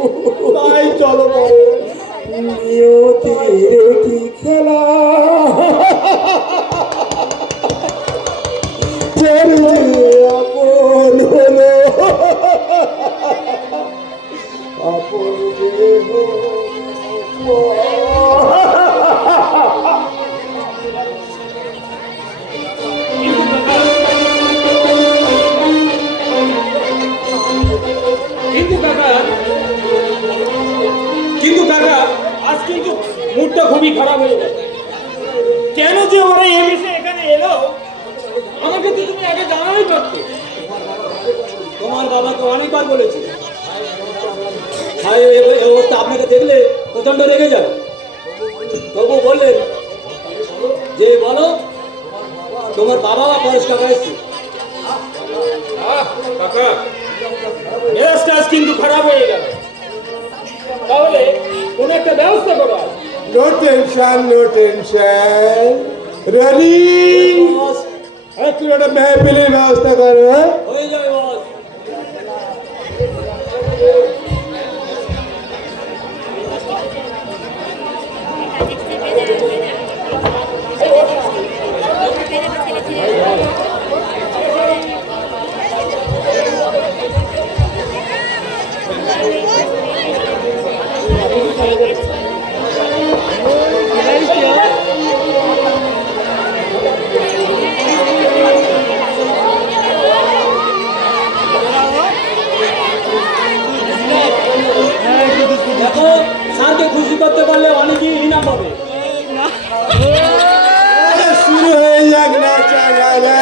তাই চলো পরে। নিয়তির কি খেলা, আপন হলো আপন যে হলো। কিন্তু কাকা আজ কিন্তু মুডটা খুবই খারাপ হয়ে গেল। কেন যে ওরা এমএসএ এখানে এলো আমাকে তো তুমি আগে জানাই পারতো। তোমার বাবা তো অনেকবার বলেছে, ভাই এই অবস্থা আপনাকে দেখলে প্রচন্ড রেগে যাবে, তবু বললেন যে বলো তোমার বাবা পরিষ্কার এসছে। কাকা মেজাজটা আজ কিন্তু খারাপ হয়ে গেল, তাহলে কোন একটা ব্যবস্থা করো। No tension, no tension. Ready, একটু একটা মেহফিলের ব্যবস্থা করো। হয়ে যাবে বস। দেখো স্যারকে খুশি করতে পারলে অনেকেই ইনাম পাবে। শুরু হয়ে যাক নাচা গানা।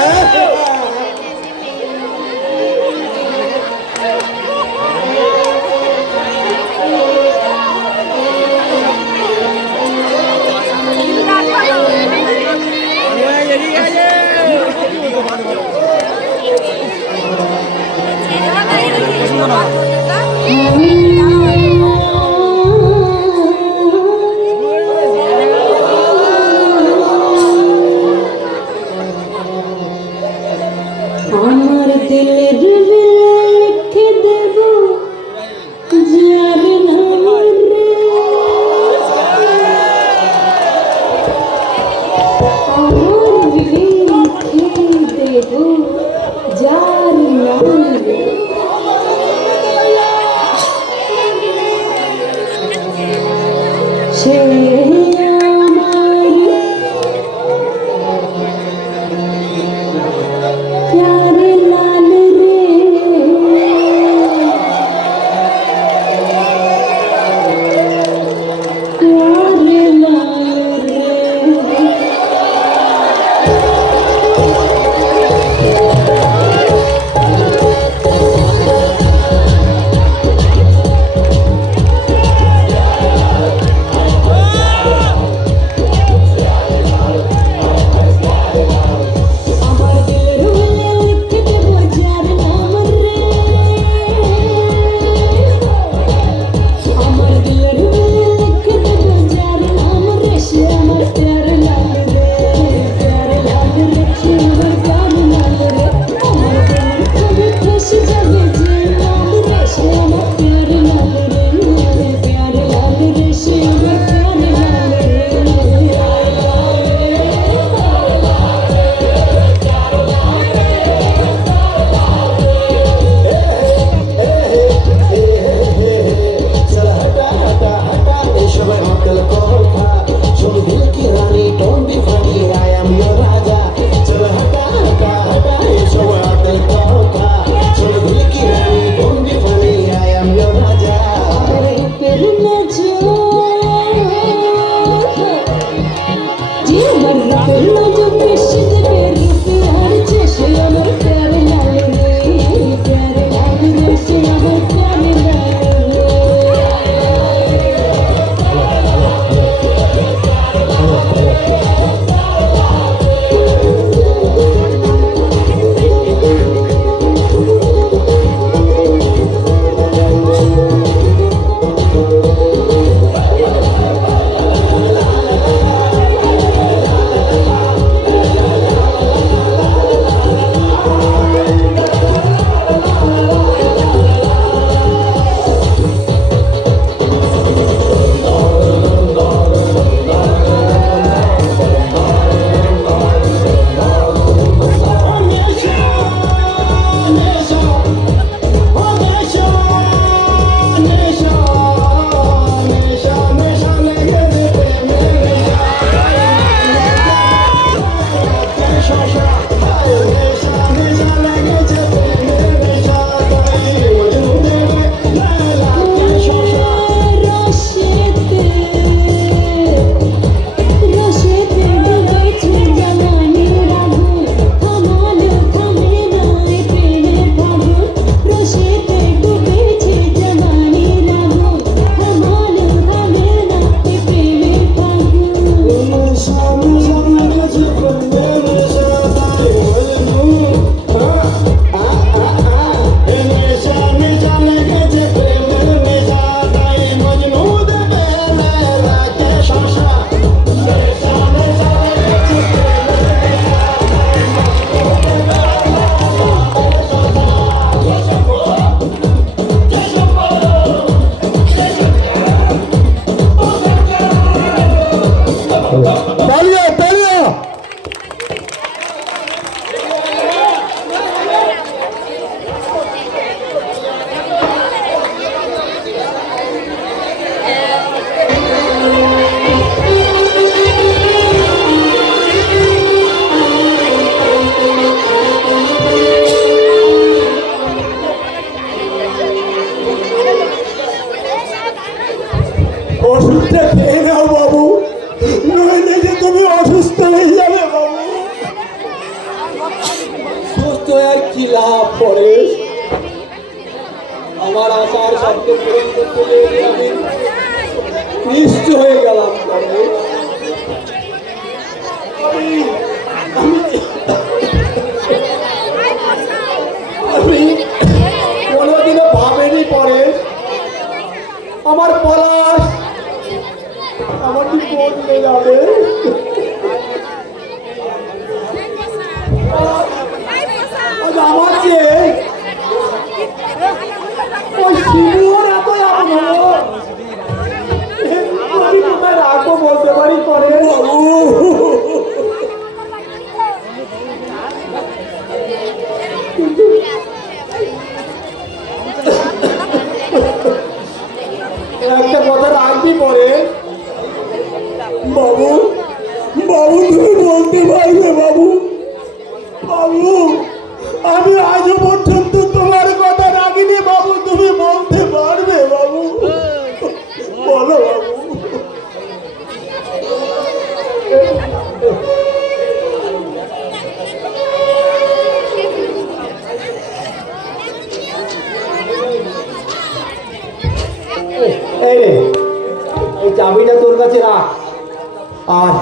সে আমার প্যারে লাল রে প্যারে লাল রে ওষুধটা খেয়ে নাও বাবু, নইলে যে তুমি অসুস্থ হয়ে যাবে বাবু। সুস্থ আর কি লাভ পরে? আমার আশার শব্দ পূরণ করতে গিয়ে আমি নিশ্চ হয়ে গেলাম। আমি কোনোদিনও ভাবেনি পরে আমার পলাশ আমার কি বদলে যাবে। আমার যে ওই শিবুর এত আমি কোথায় রাখবো বলতে পারি পরে বাবু। একটা কথা রাখবি পরে বাবু, বাবু তুমি বলতে পারবে বাবু? বাবু, আমি আজও পর্যন্ত তোমার কথা রাখিনি বাবু, তুমি বলতে পারবে বাবু? বলো বাবু। এই রে, এই চাবিটা তোর কাছে রাখ, আর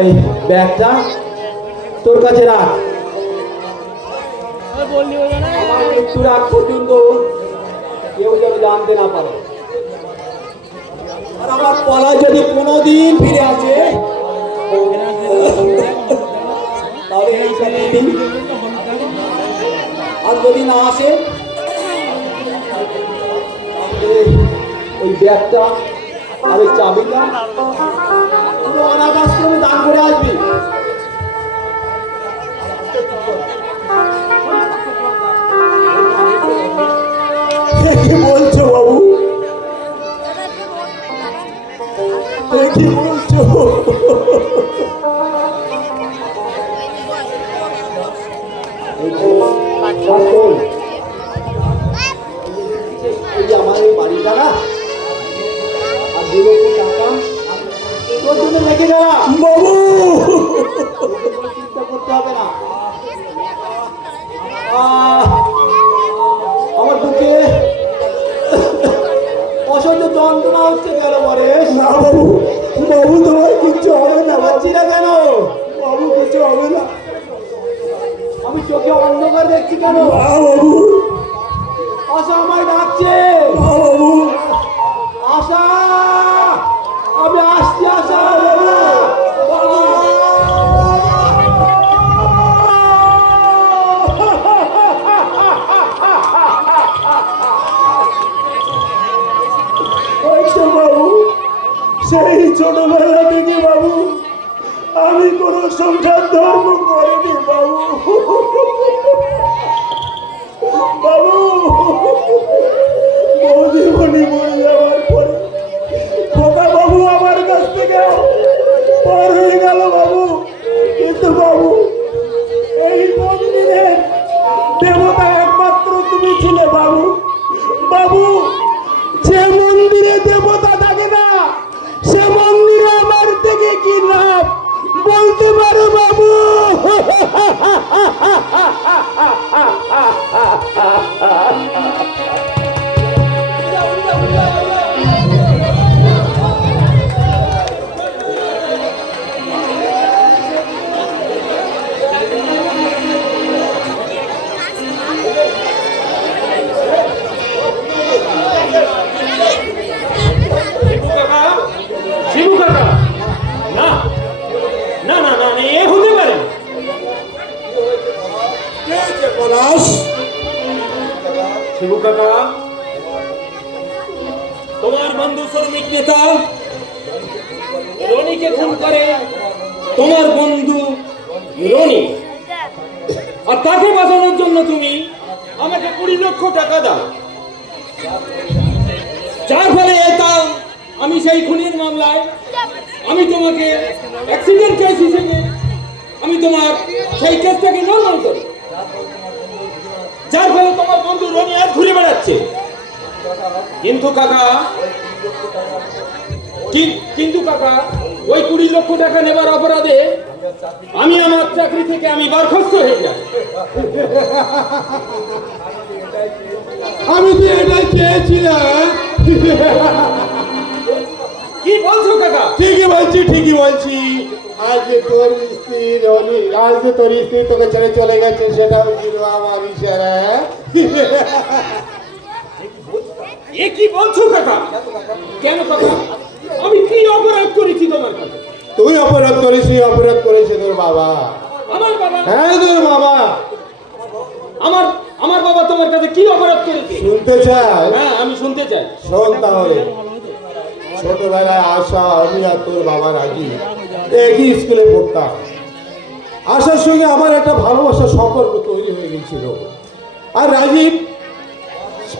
এই ব্যাগটা তোর কাছে রাখ। আমার মৃত্যুর আগ পর্যন্ত কেউ যেন জানতে না পারে। আর আমার পলা যদি কোনোদিন ফিরে আসে তাহলে এইটা দিন, আর যদি না আসে ওই ব্যাগটা আর ওই চাবিটা পুরো অনাথ আশ্রমে দান করে আসবি। কি বলছো বাবু? কি বলছো? এই যে আমার এই বাড়িটা না, আর 2 লক্ষ টাকা তোর জন্য রেখে যাওয়া বাবু, চিন্তা করতে হবে না। আমার বুকে অসহ্য যন্ত্রণা হচ্ছে কেন পরেশ? না বাবু, বাবু তোমার কিচ্ছু হবে না। পাচ্ছি না কেন? বাবু কিছু হবে না। আমি চোখে অন্ধকার দেখছি কেন? না বাবু, আশা আমায় ডাকছে। না বাবু, আশা, আমি আসছি আশা। ওই তো বাবু, সেই ছোটবেলা থেকে বাবু আমি কোনো সংসার ধর্ম করিনি বাবু। বাবু, বৌদিমণি মরে যাওয়ার পরে খোকা বাবু আমার কাছ থেকে পর হয়ে গেল বাবু। কিন্তু বাবু, এই মন্দিরের দেবতা একমাত্র তুমি ছিলে বাবু। বাবু, যে মন্দিরে দেবতা থাকে না সে মন্দিরে আমার থেকে কি লাভ বলতে পারো বাবু? শিবু কাকা, না না না না, এ হতে পারে না। শিবু কাকা, তোমার বন্ধু শ্রমিক নেতা রনিকে খুন করে তোমার বন্ধু রনি, আর তাকে বাঁচানোর জন্য তুমি আমাকে 20 লক্ষ টাকা দাও, যার ফলে আমি সেই খুনের মামলায় আমি তোমাকে অ্যাক্সিডেন্ট কেস হিসেবে আমি তোমার সেই কেসটাকে নর্মাল করি, যার ফলে তোমার বন্ধু রনি আর ঘুরে বেড়াচ্ছে। কিন্তু কাকা, ওই 20 লক্ষ টাকা নেবার অপরাধে আমি আমার চাকরি থেকে আমি বরখাস্ত হয়ে যাই। আমি তো এটাই চেয়েছিলাম। কি বলছো কাকা? ঠিকই বলছি। আজ যে তোর স্ত্রী তোকে ছেড়ে চলে গেছে, সেটাও ছিল আমার ইশারা। এ কি বলছো কাকা? কেন কাকা? আমি কি অপরাধ করেছি তোমার কাছে? তুই অপরাধ করেছে তোর বাবা। আমার বাবা? হ্যাঁ, তোর বাবা। আমার বাবা তোমার কাছে কি অপরাধ করেছে? শুনতে চাই? হ্যাঁ, আমি শুনতে চাই। শোন তাহলে। ছোটবেলায় আশা, আমি আর তোর বাবা রাজি একই স্কুলে পড়তাম। আশার সঙ্গে আমার একটা ভালোবাসার সম্পর্ক তৈরি হয়ে গেছিল, আর রাজীব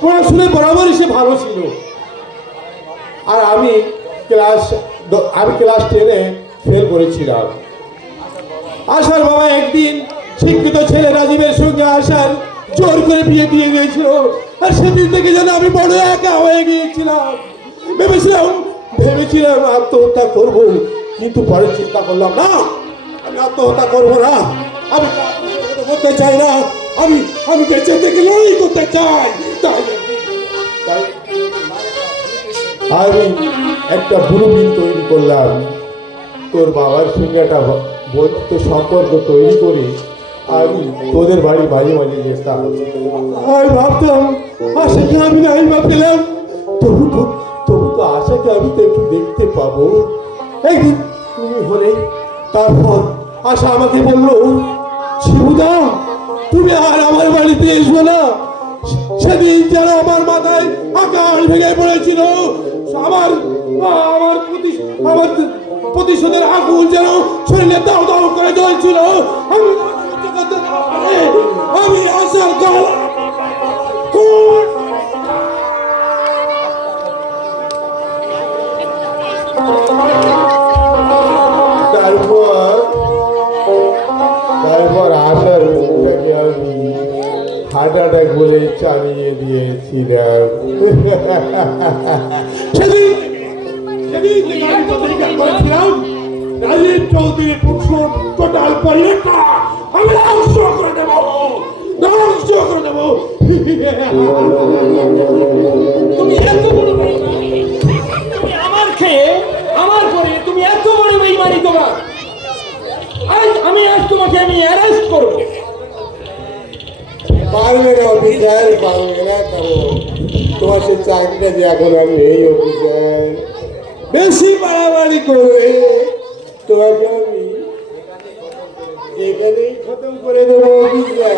পড়াশোনায় বরাবরই সে ভালো ছিল। আর আমি ক্লাস 10-এ ফেল করেছিলাম। আশার বাবা একদিন শিক্ষিত ছেলে রাজীবের সঙ্গে আশার জোর করে বিয়ে দিয়ে দিয়েছিল, আর সেদিন থেকে যেন আমি বড় একা হয়ে গিয়েছিলাম। ভেবেছিলাম আত্মহত্যা করব, কিন্তু পরে চিন্তা করলাম না, আমি আত্মহত্যা করবো না, আমি আত্মহত্যা করতে চাই না, আমি বেঁচে থেকে লড়াই করতে চাই। তাই আমি একটা ব্লুপ্রিন্ট তৈরি করলাম, তোর বাবার সঙ্গে একটা বন্ধুত্ব সম্পর্ক তৈরি করে আমি তোদের বাড়ি মাঝে মাঝে যেতাম। আমি ভাবতাম আশাকে আমি নাই বা পেলাম, তবু তো আশাকে আমি তো একটু দেখতে পাবো একদিন তুমি হলে। তারপর আশা আমাকে বললো, শিবুদা তুমি আর আমার বাড়িতে এসো না। সেদিন যেন আমার মাথায় আকাশ ভেঙে পড়েছিল, আমার প্রতিশোধের আগুন যেন শরীরে দাও দাও করে জ্বলছিল। আমি আশার গলা তারপর আশার মুখটাকে আমি হার্ট অ্যাটাক বলে চালিয়ে দিয়েছিলাম। সেদিন আমি পত্রিকা করেছিলাম, রাজীব চৌধুরীর টোটাল পরিবারটা আমি ধ্বংস করে দেবো। তুমি এত বড় বেঈমানি, তুমি আমার খেয়ে আমার পরে তুমি এত বড় বেঈমানি তোমার। আজ তোমাকে আমি অ্যারেস্ট করবো। পারবে না অফিসার, পারবে না, কারণ তোমার সে চাকরিটা যে এখন আর নেই অফিসার। বেশি বাড়াবাড়ি করবে তোমাকে আমি এখানেই খতম করে দেবো অফিসার।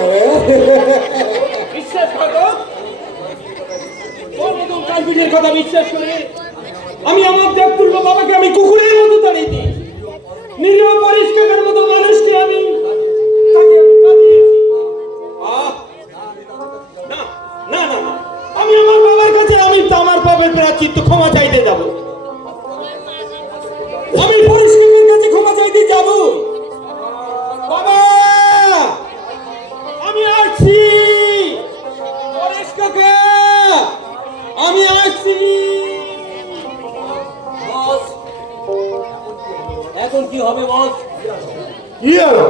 বিশ্বাসঘাতক, তোর মতন কালপিঠের কথা বিশ্বাস করে আমি আমার দেবতুল্য বাবাকে আমি কুকুরের মতো তাড়িয়ে দিয়েছি। নিরীহ পরিষ্কারের মতো মানুষকে আমি তাকে কাঁদিয়েছি। না না না না, আমি আমার বাবার কাছে আমি আমার বাবার প্রায়শ্চিত্ত ক্ষমা চাইতে যাব। আমি পরিষ্কারের কাছে ক্ষমা চাইতে যাব। বাবা আমি আসছি, পরেশ কাকা আমি আসছি। বস, এখন কি হবে বস? কি হলো?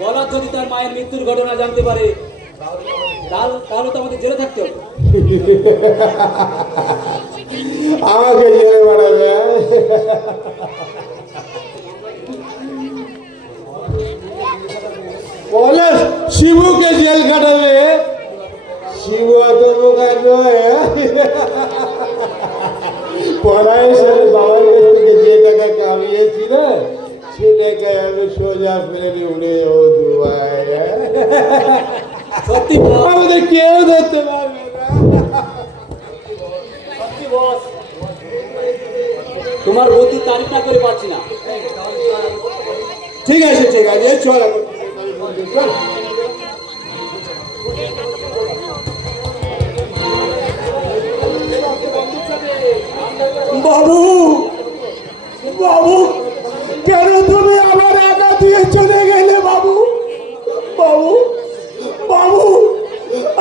বলার যদি তার মায়ের মৃত্যুর ঘটনা জানতে পারে তাহলে তো আমাদের জেলে থাকতে হবে। আমাকে জেলে বাড়াবে? বলে শিবুকে জেল কাটাবে? শিবু এত বোকা নয়। পড়াইছেন বাবার কাছ থেকে যে টাকা কামিয়েছিল সে টাকায় আমি সোজা ফেলে উড়ে যাবো দুবাই। সত্যি আমাদের কেউ ধরতে পারবে না। সত্যি বস, তোমার বুদ্ধি তারিফ না করে পাচ্ছি না। ঠিক আছে চল এখন। বাবু বাবু কেন তুমি আমার একা দিয়ে চলে গেলে বাবু? বাবু বাবু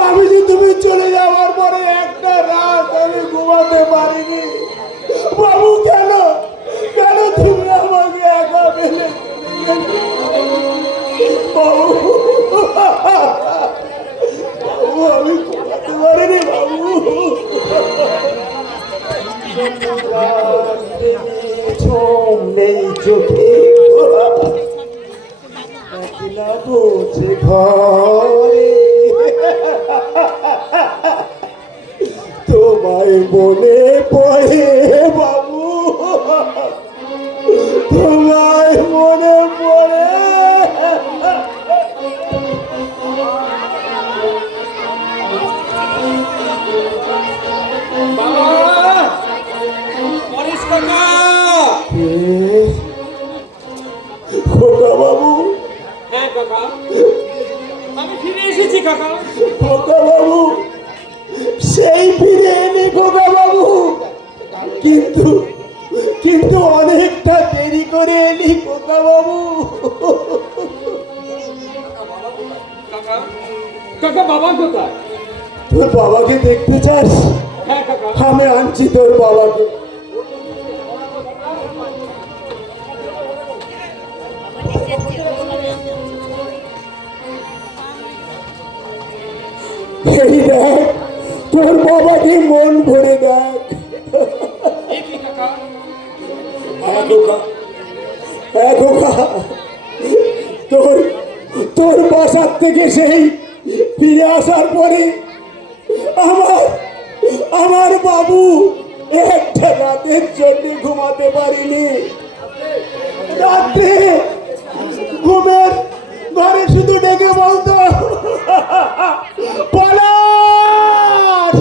আমি যে তুমি চলে যাওয়ার পরে একটা রাত আমি ঘুমাতে পারিনি বাবু। কেন কেন তুমি আমাকে একা ফেলে বাবু? বাবু আমি ঘুমাতে পারিনি বাবু। নেই চোখে একলা বসে ঘরে তোমায় মনে পড়ে বাবু, তোমায় মনে পড়ে। পরেশ কাকা, খোকা বাবু, হ্যাঁ কাকা আমি ফিরে এসেছি কাকা। খোকা বাবু সেই ফিরে এনে খোকা করে এলি খোকা বাবু? কাকা কাকা বাবা কোথায়? তোর বাবাকে দেখতে চাস? হ্যাঁ কাকা। আমি আনছি তোর বাবাকে। এই দেখ তোর বাবাকে মন ভরে দেখ। এই কি কাকা? হ্যাঁ খোকা, হ্যাঁ খোকা, তোর তোর বাসার থেকে সেই ফিরে আসার পরে আমার আমার বাবু একটা রাতের জন্য ঘুমাতে পারিনি। রাত্রে ঘুমের ঘরে শুধু ডেকে বলতো পলাশ,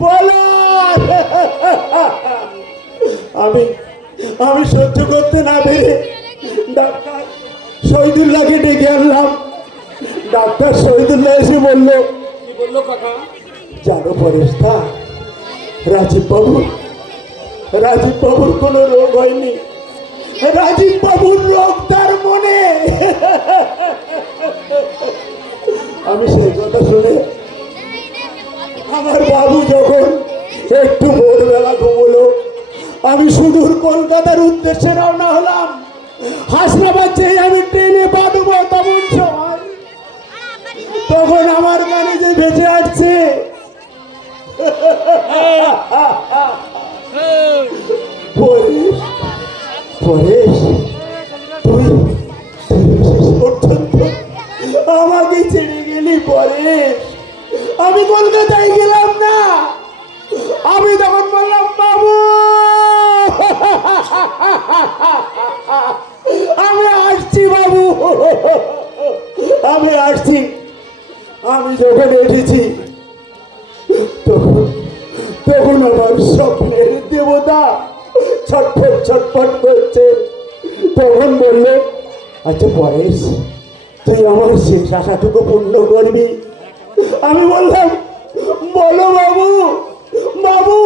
পলাশ। আমি আমি সহ্য করতে না পেরে ডাক্তার শহীদুল্লাহকে ডেকে আনলাম। ডাক্তার শহীদুল্লাহ এসে বলল, কি বললো কাকা? জানো পরেশ দা, রাজীব বাবুর কোনো রোগ হয়নি। রাজীব বাবুর রোগ তার মনে। আমি সেই কথা শুনে আমার বাবু যখন একটু ভোরবেলা ঘুমলো, আমি সুদূর কলকাতার উদ্দেশ্যে রওনা হলাম। হাসনাবাদ যেই আমি ট্রেনে বাঁধবো তেমন সময় তখন আমার গানে যে বেঁচে আসছে পরেশ, পরেশ, তুই শেষ পর্যন্ত আমাকে ছেড়ে গেলি পরেশ। আমি কলকাতায় গেলাম না। আমি তখন বললাম বাবু আমি আসছি বাবু, আমি আসছি। আমি যখন এসেছি তখন তখন আমার স্বপ্নের দেবতা ছটফট ছটফট করছে। তখন বললো, আচ্ছা পরেশ, তুই আমার শেষ আশাটুকু পূর্ণ করবি। আমি বললাম, বলো বাবু। বাবু,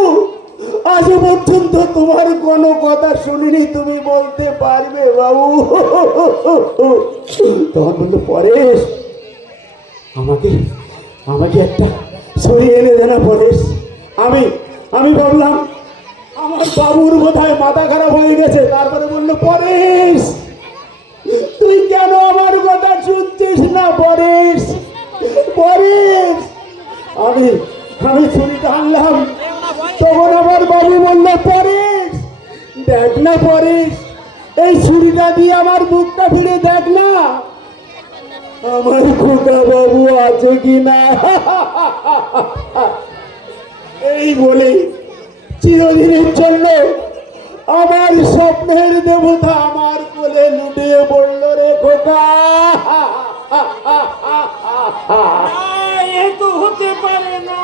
আজ পর্যন্ত তোমার কোনো কথা শুনিনি, তুমি বলতে পারবে বাবু? তখন বললো, পরেশ, আমাকে আমাকে একটা সরিয়ে এনে দে না পরেশ। আমি ভাবলাম আমার বাবুর বোধহয় মাথা খারাপ হয়ে গেছে। তারপরে বললো, পরেশ, তুই কেন আমার কথা শুনছিস না পরেশ? পরেশ, আমি ছুরিটা আনলাম। তখন আমার বাবু বলল, পরেশ দেখ না পরেশ, এই ছুরিটা দিয়ে আমার মুখটা ফিরে দেখ না, আমার খোকা বাবু আছে কিনা। এই বলে চিরদিনের জন্য আমার স্বপ্নের দেবতা আমার কোলে লুটিয়ে পড়ল রে খোকা। এ তো হতে পারে না।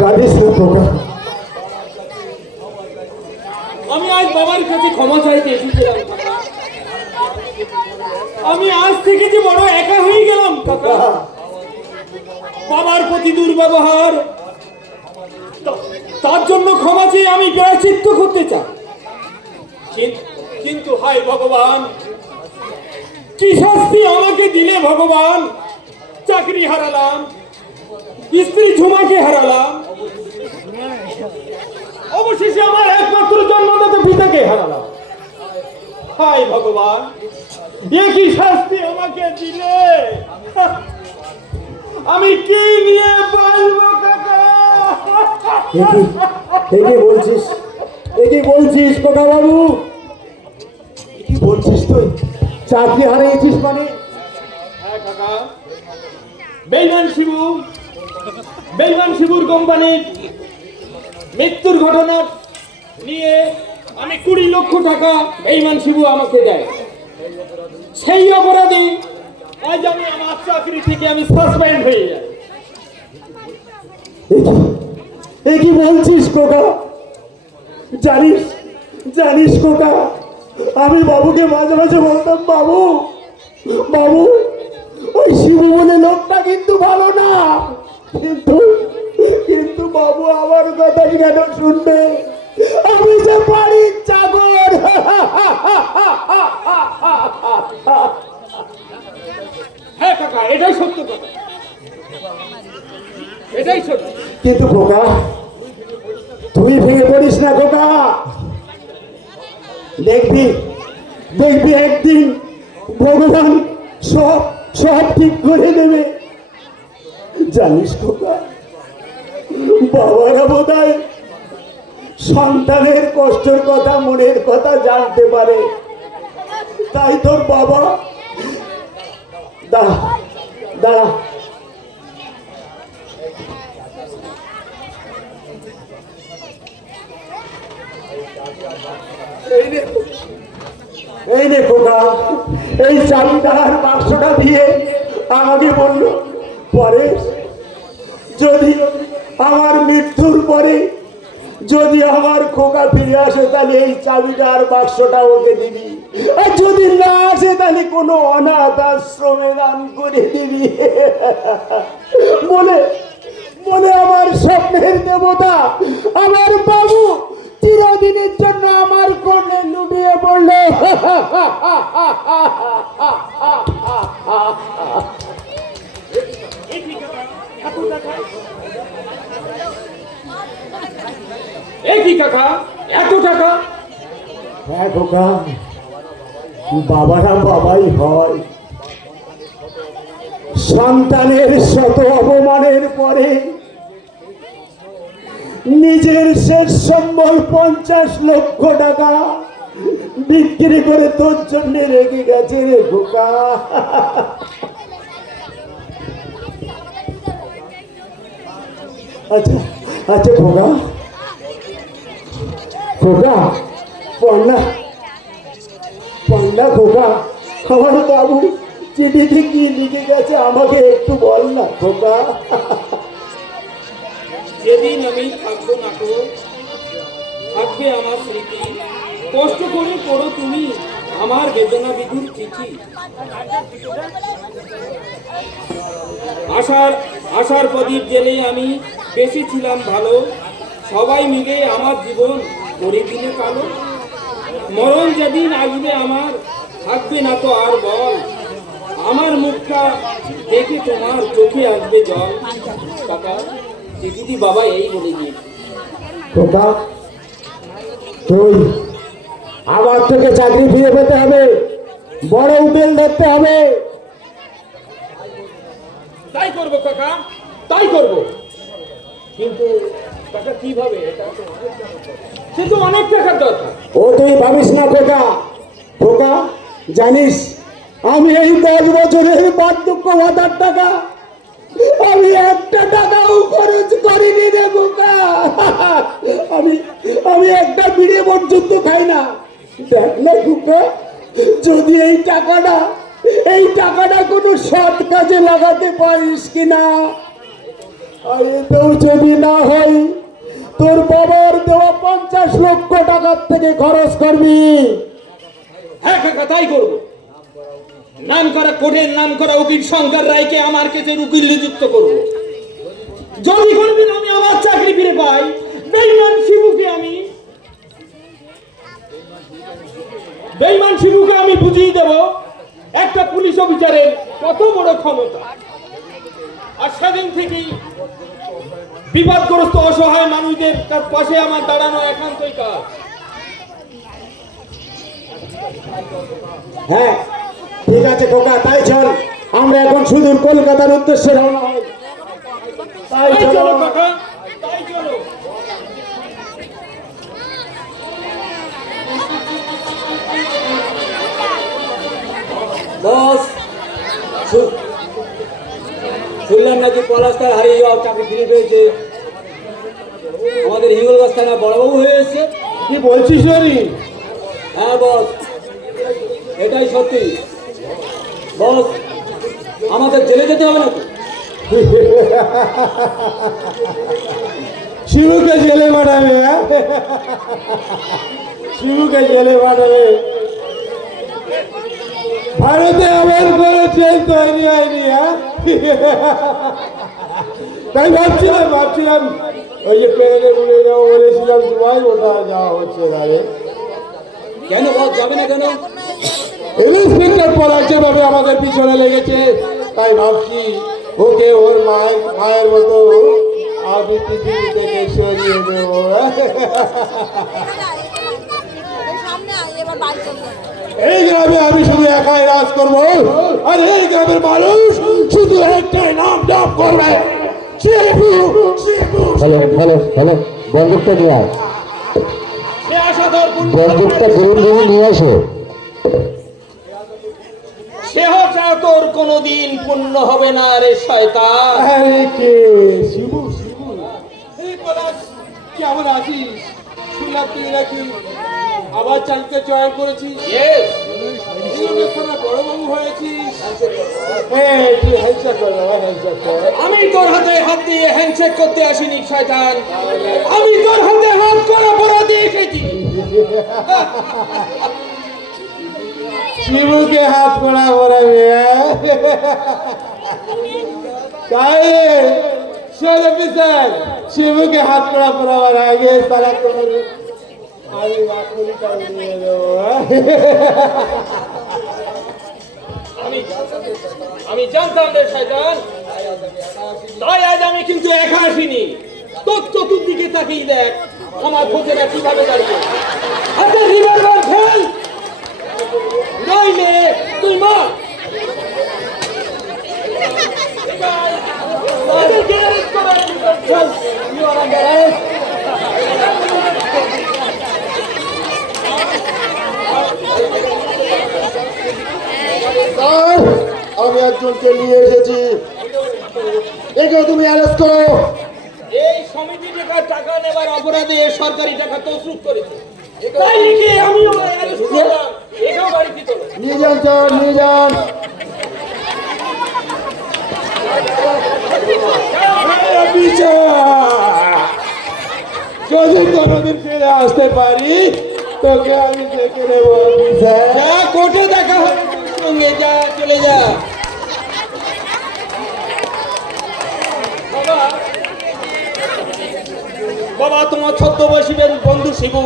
কাঁদিস না খোকা। আমি আজ বাবার কাছে ক্ষমা চাইতে এসেছিলাম কাকা। আমি আজ থেকে যে বড় একা হয়ে গেলাম কাকা। বাবার প্রতি দুর্ব্যবহার, তার জন্য ক্ষমা চেয়ে আমি প্রায়শ্চিত্ত করতে চাই। কিন্তু হায় ভগবান, কি শাস্তি আমাকে দিলে ভগবান। চাকরি হারালাম, স্ত্রী ঝুমাকে হারালাম, অবশেষে আমার একমাত্র জন্মদাতা পিতাকে হারালাম। হায় ভগবান, এ কি শাস্তি আমাকে দিলে। আমি কি নিয়ে বাঁচবো কাকা? একে বলছিস খোকা বাবু? কি বলছিস তুই? চাকরি হারিয়েছিস মানে? হ্যাঁ কাকা, বেইমান শিবুর কোম্পানির মৃত্যুর ঘটনা নিয়ে আমি 20 লক্ষ টাকা বেইমান শিবু আমাকে দেয়। সেই অপরাধী আজ আমি আমার চাকরি থেকে আমি সাসপেন্ড হয়ে যাই। এ কি বলছিস খোকা? জানিস খোকা, আমি বাবুকে মাঝে মাঝে বলতাম, বাবু ওই শিবু বলে লোকটা কিন্তু ভালো না, কিন্তু বাবু আমার কথা কেন শুনবে? আমি যে বাড়ির চাকর। হ্যাঁ কাকা, এটাই সত্য কথা, এটাই সত্য। কিন্তু খোকা, তুই ভেঙে পড়িস না খোকা। দেখবি দেখবি একদিন ভগবান সব সব ঠিক করে দেবে। জানিস খোকা, বাবারা বোধহয় সন্তানের কষ্টের কথা, মনের কথা জানতে পারে, তাই তোর বাবা। দাঁড়া দাঁড়া, এই নে খোকা, এই চাবিটার বাক্সটা দিয়ে আমাকে বললো, পরে যদি আমার মৃত্যুর পরে যদি আমার খোকা ফিরে আসে তাহলে এই চাবিটার বাক্সটা ওকে দিবি, আর যদি না আসে তাহলে কোনো অনাথ আশ্রমে দান করে দিবি। বলে বলে আমার স্বপ্নের দেবতা আমার বাবু চিরদিনের জন্য আমার কোলে লুটিয়ে পড়লো। এ কি কাকা, এত টাকা? হ্যাঁ খোকা, বাবারা বাবাই হয়। সন্তানের শত অপমানের পরে নিজের শেষ সম্বল 50 লক্ষ টাকা বিক্রি করে তোর জন্য রেখে গেছে রে খোকা। আচ্ছা আচ্ছা খোকা, খোকা পড়না পড়না খোকা, আমার বাবু চিঠিতে কি লিখে গেছে আমাকে একটু বল না খোকা। যেদিন আমি থাকবো না তো থাকবে আমার স্মৃতি, কষ্ট করে পড়ো তুমি আমার বেদনা বিধুর চিঠি। আশার প্রদীপ জেলে আমি বেশি ছিলাম ভালো, সবাই মিলে আমার জীবন করে দিলে কালো। মরণ যেদিন আসবে আমার থাকবে না তো আর বল, আমার মুখটা দেখে তোমার চোখে আসবে জল। কাকা, দিদি বাবা এই বলে গিয়ে খোকা, তুই আবার থেকে চাকরি ফিরে পেতে হবে, বড় উঠেল ধরতে হবে। তাই করবো কাকা, তাই করবো। কিন্তু কাকা কিভাবে? এটা তো কিন্তু অনেক টাকার দরকার। ও তুই ভাবিস না খোকা। খোকা জানিস, আমি এই 10 বছরের বার্ধক্য ভাতার টাকা আমি একটা টাকাও খরচ করিনি রে খোকা। আমি একটা বিড়ি পর্যন্ত খাই না। দেখ না খোকা, যদি এই টাকাটা কোনো সৎ কাজে লাগাতে পারিস কিনা। আর এতেও যদি না হয় তোর বাবার দেওয়া 50 লক্ষ টাকার থেকে খরচ করবি। হ্যাঁ কাকা, তাই করবো। নাম করা কোর্টের নাম করা উকিল শঙ্কর রায়কে আমার কেসের উকিল নিযুক্ত করবো। যদি কোনদিন আমি আমার চাকরি ফিরে পাই, বেঈমান শিবুকে আমি বুঝিয়ে দেব একটা পুলিশ অফিসারের কত বড় ক্ষমতা। আর সেদিন থেকেই বিপদগ্রস্ত অসহায় মানুষদের তার পাশে আমার দাঁড়ানো একান্তই কাজ। হ্যাঁ ঠিক আছে খোকা, তাই চল আমরা এখন সুদূর কলকাতার উদ্দেশ্যে রওনা হই। তাই তাই চলো চলো কাকা, তাই চলো। বস, শুনলাম নাকি পলাশটার হারিয়ে যাওয়া চাকরি ফিরে পেয়েছে। আমাদের হিঙ্গলগাছ থানা বড়বাবু হয়ে এসছে। কি বলছিস রে? হ্যাঁ বস, এটাই সত্যি। বস, আমাদের জেলে যেতে হবে নাকি? শিবুকে জেলে পাঠাবে? শিবুকে জেলে পাঠাবে? ভারতে আবার কোনো ট্রেন তৈরি হয়নি। তাই ভাবছিলাম ওই যে প্লেনে উড়ে যাবো বলেছিলাম তোমায়, ওটা যাওয়া হচ্ছে না রে। কেন বল যাবে না কেন? ইন্সপেক্টর পড়া যেভাবে আমাদের পিছনে লেগেছে, তাই ভাবছি ওকে ওর মায়ের মতো আমি পৃথিবী থেকে সরিয়ে দেবো। এই গ্রামে আমি শুধু একাই রাজ করবো, আর এই গ্রামের মানুষ শুধু একটাই নাম জপ করবে, Shibu Shibu. Hello hello hello, বন্দুকটা নিয়ে আয়, সে আশা তোর বন্দুকটা গরম গরম নিয়ে আসো। সে আশা তোর কোনোদিন পূর্ণ হবে না রে শয়তান। আরে কে? শিবু শিবু। এই পলাশ, কেমন আছিস? শুনলাম তুই নাকি আবার চাকরিতে জয়েন করেছিস, Yes, বড়বাবু হয়েছিস। এই তুই হ্যান্ডশেক কর বাবা, হ্যান্ডশেক কর। আমি তোর হাতে হাত দিয়ে হ্যান্ডশেক করতে আসিনি শয়তান, আমি তোর হাতে হাত করা পড়া দিয়ে এসেছি। শিবুকে হাত করা পড়াবে? তাই শোন অফিসার, শিবুকে হাত করা পড়াবার আগে তারা তোমার আমি বাথরুমটা নিয়ে দেবো। আমি জানতাম রে শয়তান, তাই আজ আমি কিন্তু একা আসিনি। তোর চতুর্দিকে তাকিয়ে দেখ আমার খোঁজেরা কিভাবে দাঁড়িয়ে। হাতে রিভলভার ফেল, নইলে তুই মা। এদেরকে arrest করো। চল, you are under arrest. Sir, আমি একজনকে নিয়ে এসেছি, একে তুমি অ্যারেস্ট করো। এই সমিতি থেকে টাকা নেবার অপরাধে সরকারি টাকা তসরুপ করেছে, তাই লিখে আমিও অ্যারেস্ট করলাম। এটাও বাড়িতে তোলো। নিয়ে যান স্যার, নিয়ে যান। যদি কোনোদিন ফিরে আসতে পারি তোকে আমি দেখে নেবো অফিসার। যা কোর্টে দেখা হবে তোর সঙ্গে, যা চলে যা। বাবা, বাবা তোমার ছদ্মবেশী বন্ধু শিবু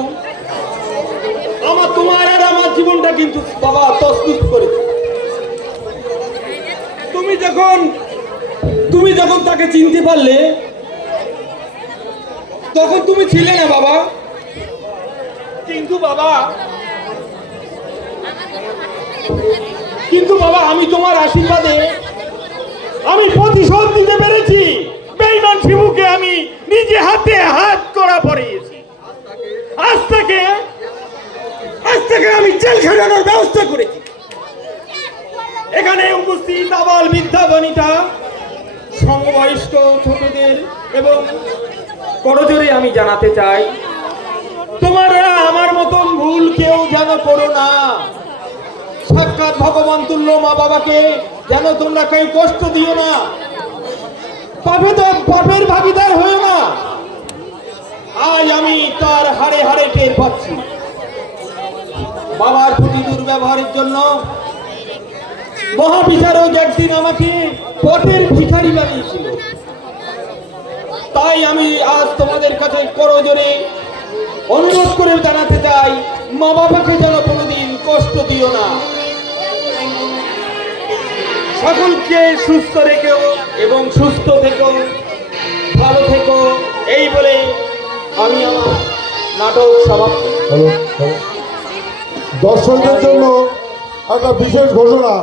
তোমার আর আমার জীবনটা কিন্তু বাবা তছনছ করেছে। তুমি যখন তাকে চিনতে পারলে তখন তুমি ছিলে না বাবা, কিন্তু বাবা আমি তোমার আশীর্বাদে আমি প্রতিশোধ নিতে পেরেছি। বেঈমান শিবুকে আমি নিজে হাতে হাত করা পড়িয়েছি। আজ থেকে আমি জেল খাটানোর ব্যবস্থা করেছি। এখানে উপস্থিত আবাল বৃদ্ধা বনিতা, সমবয়স্ক ছোটদের এবং করজোরে আমি জানাতে চাই, তোমরা আমার মতন ভুল কেউ যেন করো না। সাক্ষাৎ ভগবান তুল্য মা বাবাকে যেন তোমরা কেউ কষ্ট দিও না, পাপের ভাগিদার হয়েও না। আজ আমি তার হাড়ে হাড়ে টের পাচ্ছি। বাবার প্রতি দুর্ব্যবহারের জন্য মহাবিচারক একদিন আমাকে পথের ভিখারি বানিয়েছিল। তাই আমি আজ তোমাদের কাছে করজোরে অনুরোধ করে জানাতে চাই, মা বাবাকে যেন কোনোদিন কষ্ট দিও না। সকলকে সুস্থ রেখেও এবং সুস্থ থেকো, ভালো থেকো, এই বলে আমি আমার নাটক সমাপ্ত। দর্শকদের জন্য একটা বিশেষ ঘোষণা,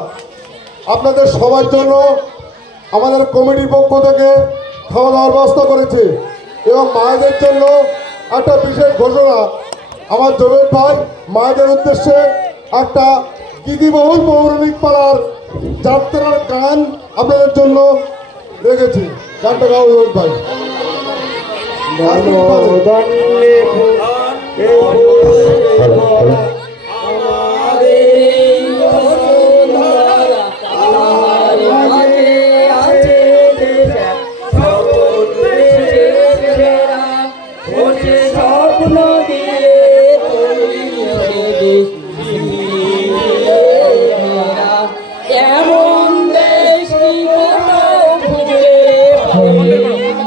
আপনাদের সবার জন্য আমাদের কমিটির পক্ষ থেকে খাওয়া দাওয়ার ব্যবস্থা করেছে, এবং মায়েদের জন্য একটা বিশেষ ঘোষণা, আমার জবেদ ভাই মায়েদের উদ্দেশ্যে একটা গীতিবহুল পৌরাণিক পাড়ার যাত্রার গান আপনাদের জন্য রেখেছি। গানটা গাও জবেদ ভাই। স্বপ্ন দিয়ে এমন দেশ কি কোথাও খুঁজে পাবে না।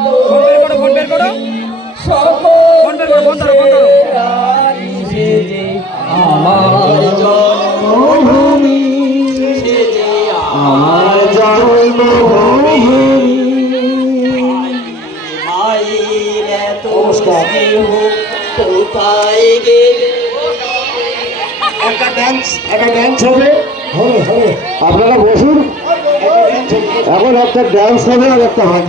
মায়ের এত নমস্কার। স্নেহ কোথায় গেলে? একটা ড্যান্স হবে। আপনারা বসুন, এখন একটা ডান্স হবে আর একটা হাত